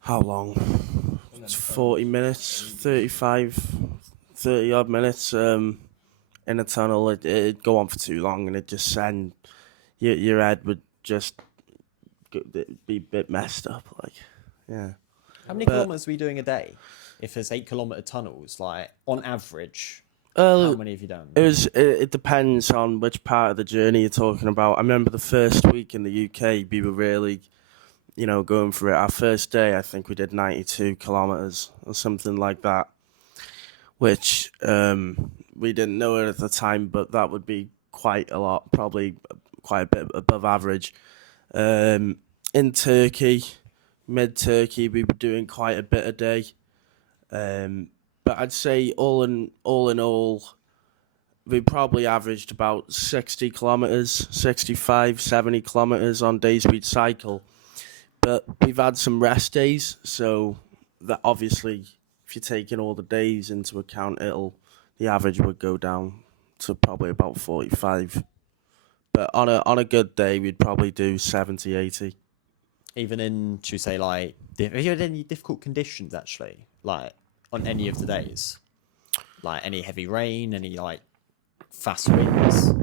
how long? It's 40 minutes, 30 odd minutes. In a tunnel, it'd go on for too long, and it just send your head would just be a bit messed up. Like, yeah. How many kilometers are we doing a day? If there's 8 kilometer tunnels, like on average, how many have you done? It depends on which part of the journey you're talking about. I remember the first week in the UK, we were really, going for it. Our first day, I think we did 92 kilometers or something like that, which we didn't know it at the time, but that would be quite a lot, probably quite a bit above average. In Turkey, mid-Turkey, we were doing quite a bit a day. But I'd say all in all, we probably averaged about 60 kilometers, 65, 70 kilometers on days we'd cycle. But we've had some rest days, so that obviously, if you're taking all the days into account, the average would go down to probably about 45. But on a good day, we'd probably do 70, 80. Even in, should we say, like, have you had any difficult conditions actually, like on any of the days, like any heavy rain, any like fast winds,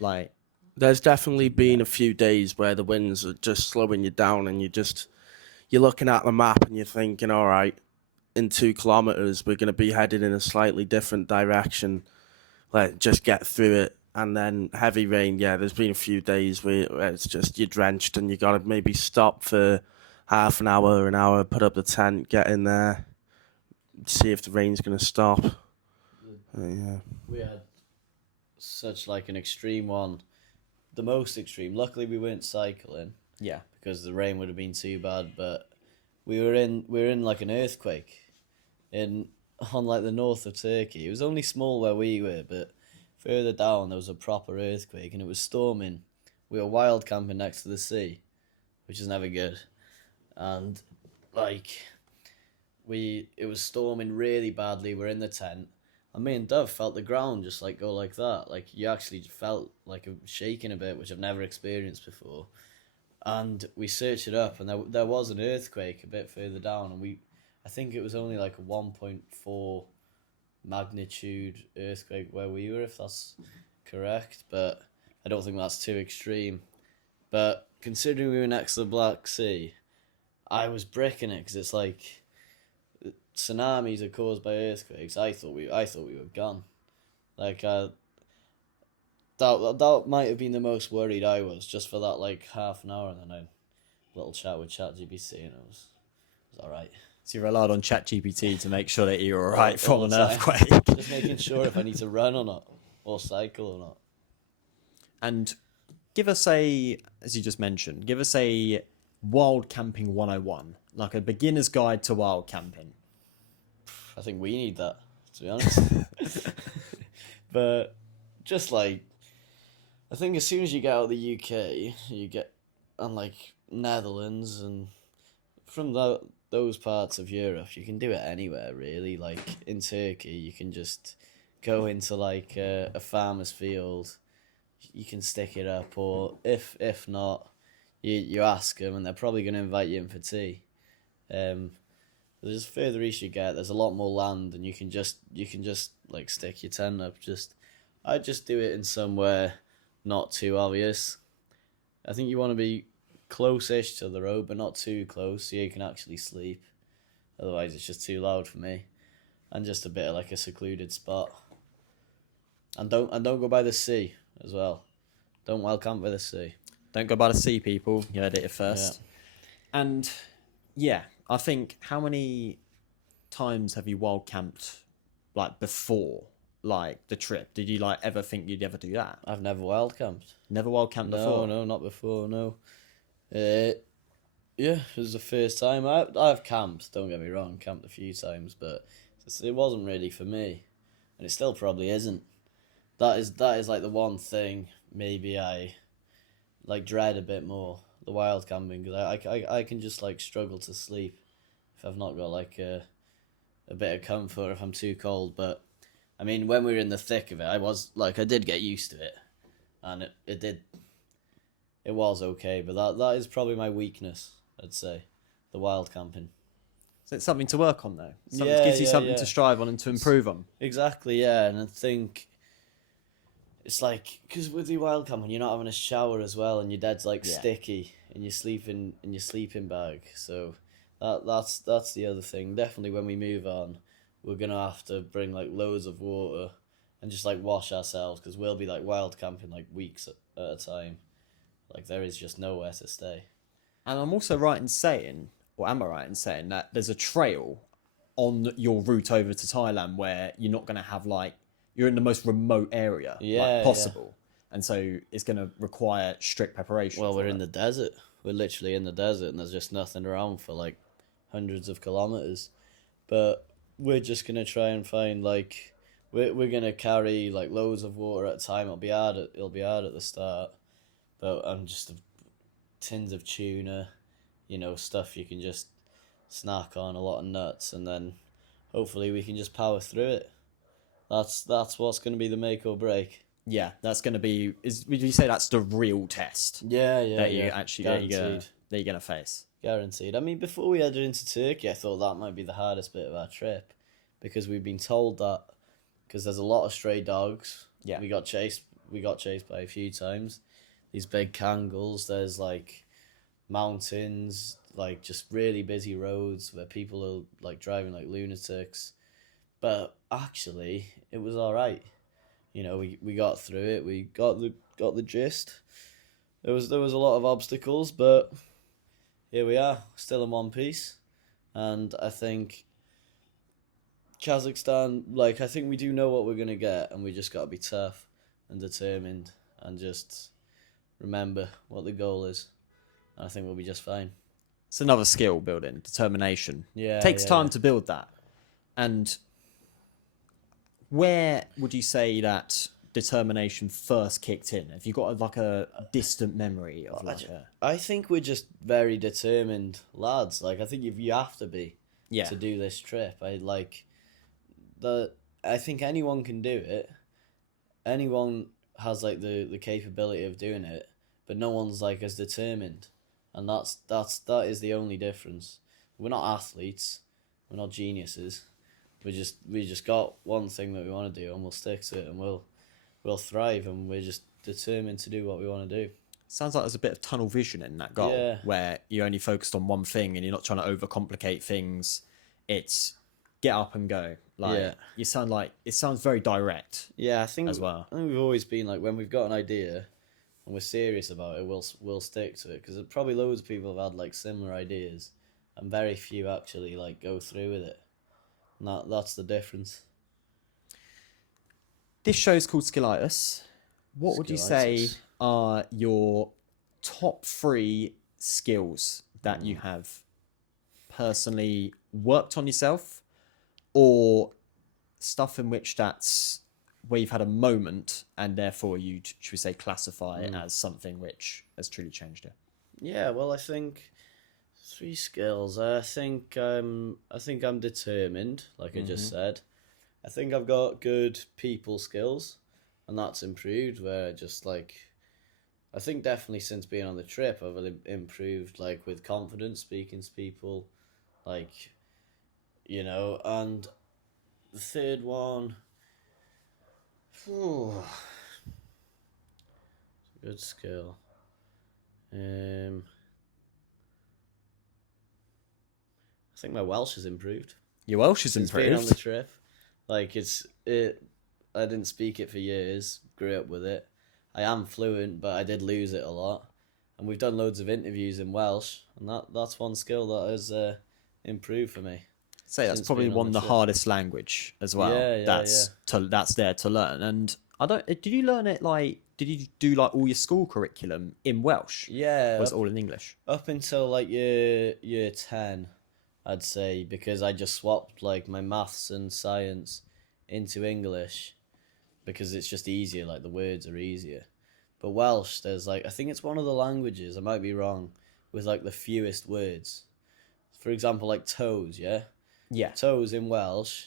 like? There's definitely been a few days where the winds are just slowing you down, and you're looking at the map and you're thinking, all right, in 2 kilometers we're going to be headed in a slightly different direction. Like, just get through it. And then heavy rain, yeah, there's been a few days where it's just you're drenched and you got to maybe stop for half an hour, put up the tent, get in there, see if the rain's going to stop. Yeah. We had such like an extreme one, the most extreme. Luckily, we weren't cycling. Yeah. Because the rain would have been too bad. But we were in like an earthquake, on like the north of Turkey. It was only small where we were, but further down there was a proper earthquake, and it was storming. We were wild camping next to the sea, which is never good. And like it was storming really badly. We're in the tent, and me and Dove felt the ground just like go like that. Like you actually felt like a shaking a bit, which I've never experienced before. And we searched it up, and there was an earthquake a bit further down, and I think it was only like a 1.4 magnitude earthquake where we were, if that's correct, but I don't think that's too extreme. But considering we were next to the Black Sea, I was bricking it, because it's like tsunamis are caused by earthquakes. I thought we were gone. Like that might have been the most worried I was, just for that like half an hour, and then I little chat with ChatGPT, and it was all right. So you relied on ChatGPT to make sure that you're all right from all an the time. earthquake. Just making sure if I need to run or not, or cycle or not. And give us as you just mentioned, a wild camping 101, like a beginner's guide to wild camping. I think we need that, to be honest. But just like, I think as soon as you get out of the UK, you get on like Netherlands and from those parts of Europe, you can do it anywhere really. Like in Turkey, you can just go into like a farmer's field, you can stick it up, or if not, you ask them and they're probably going to invite you in for tea. There's further east you get, there's a lot more land, and you can just like stick your tent up. I'd just do it in somewhere not too obvious. I think you want to be close-ish to the road, but not too close, so you can actually sleep. Otherwise, it's just too loud for me. And just a bit of like a secluded spot. And don't go by the sea as well. Don't wild camp by the sea. Don't go by the sea, people. You heard it here first. Yeah. And yeah, I think, how many times have you wild camped like before like the trip? Did you like ever think you'd ever do that? I've never wild camped. Never wild camped before? No, not before, no. Yeah, it was the first time. I've camped, don't get me wrong, camped a few times, but it wasn't really for me. And it still probably isn't. That is like the one thing maybe I like dread a bit more, the wild camping, because I can just like struggle to sleep if I've not got like a bit of comfort, if I'm too cold. But I mean, when we were in the thick of it, I did get used to it, and it was okay. But that is probably my weakness, I'd say, the wild camping. So it's something to work on though. It gives you something to strive on and to improve on. Exactly, yeah, and I think it's like, because with the wild camping, you're not having a shower as well, and your dad's like sticky, and you're sleeping in your sleeping bag. So that's the other thing. Definitely, when we move on, we're gonna have to bring like loads of water and just like wash ourselves, because we'll be like wild camping like weeks at a time. Like there is just nowhere to stay. And I'm also right in saying, or am I right in saying, that there's a trail on your route over to Thailand where you're not gonna have like, you're in the most remote area possible. Yeah. And so it's going to require strict preparation. Well, we're in the desert. We're literally in the desert, and there's just nothing around for like hundreds of kilometers. But we're just going to try and find like, we're going to carry like loads of water at a time. It'll be hard at the start. But just tins of tuna, stuff you can just snack on, a lot of nuts, and then hopefully we can just power through it. That's what's going to be the make or break. Yeah, that's going to be. Would you say that's the real test? Yeah. That you're going to face. Guaranteed. I mean, before we headed into Turkey, I thought that might be the hardest bit of our trip, because we've been told that because there's a lot of stray dogs. Yeah, we got chased by a few times. These big kangals. There's like mountains, like just really busy roads where people are like driving like lunatics. But actually, it was all right. We got through it. We got the gist. There was a lot of obstacles, but here we are, still in one piece. And I think Kazakhstan, like, I think we do know what we're gonna get, and we just gotta be tough and determined, and just remember what the goal is. And I think we'll be just fine. It's another skill building, determination. Yeah, it takes time to build that. And where would you say that determination first kicked in? Have you got like a distant memory of like I think we're just very determined lads. Like, I think you have to be to do this trip. I think anyone can do it. Anyone has like the capability of doing it, but no one's like as determined. And that is the only difference. We're not athletes. We're not geniuses. We just got one thing that we want to do, and we'll stick to it, and we'll thrive, and we're just determined to do what we want to do. Sounds like there's a bit of tunnel vision in that goal, where you're only focused on one thing and you're not trying to overcomplicate things. It's get up and go. It sounds very direct. Yeah, I think as well. I think we've always been like, when we've got an idea and we're serious about it, we'll stick to it, because probably loads of people have had like similar ideas, and very few actually like go through with it. And that's the difference. This show's called Skillitus. What would you say are your top 3 skills that you have personally worked on yourself, or stuff in which that's where you've had a moment and therefore you, should we say, classify it as something which has truly changed you? Yeah, well, I think 3 skills. I think I'm determined, like I just said. I think I've got good people skills, and that's improved. Where I just like, I think definitely since being on the trip, I've really improved, like with confidence, speaking to people, like, And the third one, good skill. I think my Welsh has improved. Your Welsh has Since improved. being on the trip. Like I didn't speak it for years, grew up with it. I am fluent, but I did lose it a lot. And we've done loads of interviews in Welsh, and that's one skill that has improved for me. Say that's since probably being on one of the the trip. hardest language as well. Yeah, That's there to learn. And did you learn it did you do like all your school curriculum in Welsh? Yeah, Or was it all in English? up until like year 10, I'd say, because I just swapped like my maths and science into English because it's just easier, like the words are easier. But Welsh, there's like, I think it's one of the languages, I might be wrong, with like the fewest words. For example, like toes, yeah? Yeah. Toes in Welsh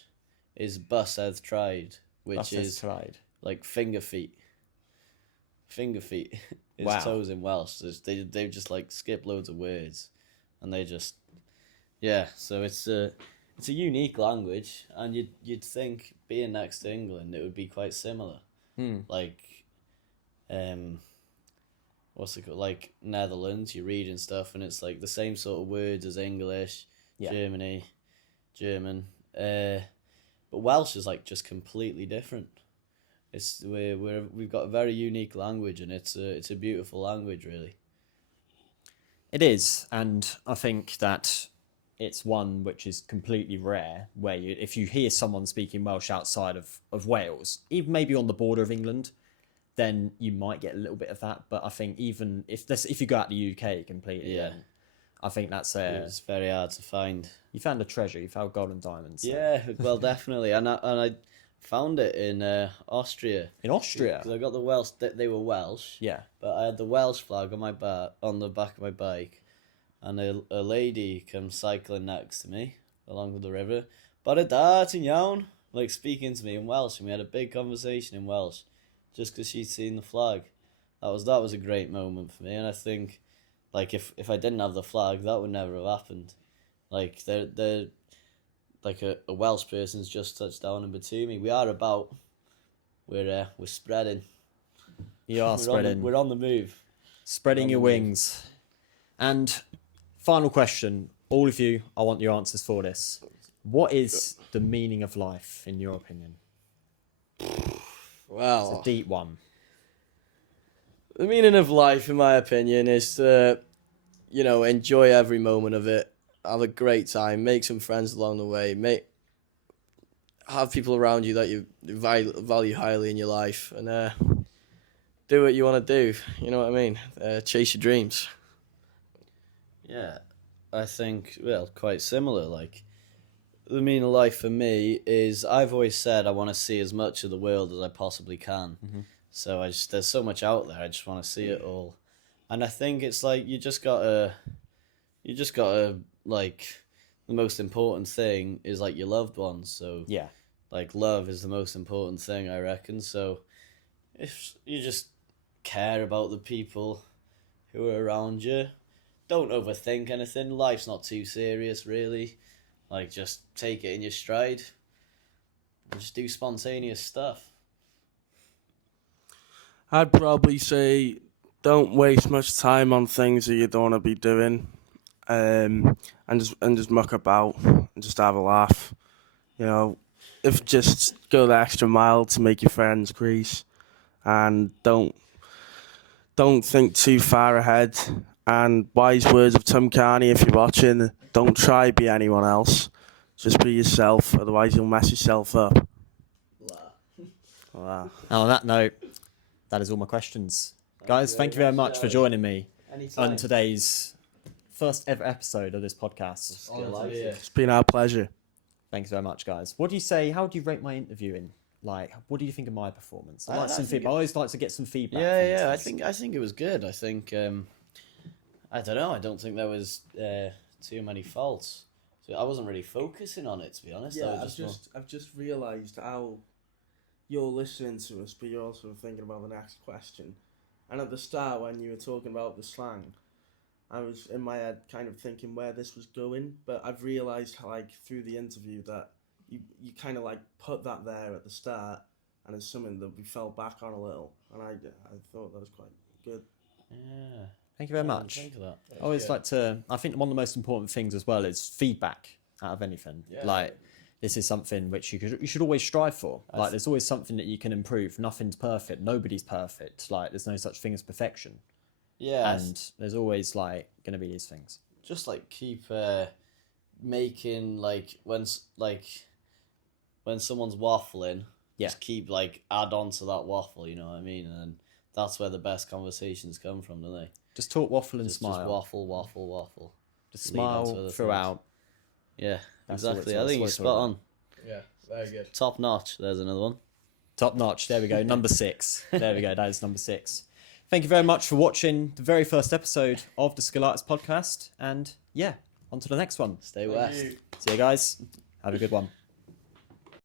is bysedd tried, which That's is tried. like finger feet. Finger feet is Wow. toes in Welsh. They just like skip loads of words, and they just So it's a unique language, and you'd think being next to England it would be quite similar. Like, what's it called? Like Netherlands, you're reading stuff, and it's like the same sort of words as English, German. But Welsh is like just completely different. We've got a very unique language, and it's a beautiful language, really. It is, and I think that it's one which is completely rare, where if you hear someone speaking Welsh outside of Wales, even maybe on the border of England, then you might get a little bit of that. But I think even if you go out the UK completely, then I think that's It's very hard to find. You found a treasure. You found gold and diamonds. Yeah, well, definitely, and I found it in Austria. In Austria? Because I got the Welsh. They were Welsh. Yeah. But I had the Welsh flag on the back of my bike, and a lady comes cycling next to me along the river. Bore da, ti'n iawn? Like speaking to me in Welsh, and we had a big conversation in Welsh, just because she'd seen the flag. That was a great moment for me, and I think, like if I didn't have the flag, that would never have happened. Like they're like a Welsh person's just touched down in Batumi. We're spreading. You are spreading. We're on the move. Spreading your wings. And final question, all of you, I want your answers for this. What is the meaning of life, in your opinion? Well, It's a deep one. the meaning of life, in my opinion, is to, enjoy every moment of it, have a great time, make some friends along the way, have people around you that you value highly in your life, and do what you want to do. You know what I mean? Chase your dreams. Yeah, I think, quite similar. Like, the meaning of life for me is, I've always said I want to see as much of the world as I possibly can. Mm-hmm. So there's so much out there, I just want to see it all. And I think it's like, you just gotta, like, the most important thing is, like, your loved ones. So, Yeah. like, love is the most important thing, I reckon. So, if you just care about the people who are around you, don't overthink anything. Life's not too serious, really. Like, just take it in your stride and just do spontaneous stuff. I'd probably say don't waste much time on things that you don't want to be doing, and just muck about and just have a laugh. If just go the extra mile to make your friends increase, and don't think too far ahead. And wise words of Tim Carney, if you're watching, don't try be anyone else. Just be yourself, otherwise you'll mess yourself up. Wow. And on that note, that is all my questions. Guys, thank you very much for joining me on today's first ever episode of this podcast. It's been our pleasure. Thanks very much, guys. What do you say? How do you rate my interviewing? Like, what do you think of my performance? I like some feedback. I always like to get some feedback. Yeah. I think it was good. I think I don't know. I don't think there was too many faults. So I wasn't really focusing on it, to be honest. Yeah, I've just realised how you're listening to us, but you're also thinking about the next question. And at the start, when you were talking about the slang, I was in my head kind of thinking where this was going, but I've realised like through the interview that you kind of like put that there at the start, and it's something that we fell back on a little, and I thought that was quite good. Yeah. Thank you very much. Think of that. I always like to. I think one of the most important things as well is feedback out of anything. Yeah. Like, this is something which you should always strive for. Like, there's always something that you can improve. Nothing's perfect. Nobody's perfect. Like, there's no such thing as perfection. Yeah. And there's always like going to be these things. Just like keep making like when someone's waffling, just keep like add on to that waffle. You know what I mean? And that's where the best conversations come from, don't they? Just talk, waffle, and Just smile. waffle. Just Lead on to smile other throughout. Yeah, That's what exactly. it's- I think that's you're what it's spot all on. Yeah, very good. Top notch. There's another one. Top notch. There we go. Number 6. There we go. That is number 6. Thank you very much for watching the very first episode of the Skillitus podcast. And yeah, on to the next one. Stay west. See you guys. Have a good one.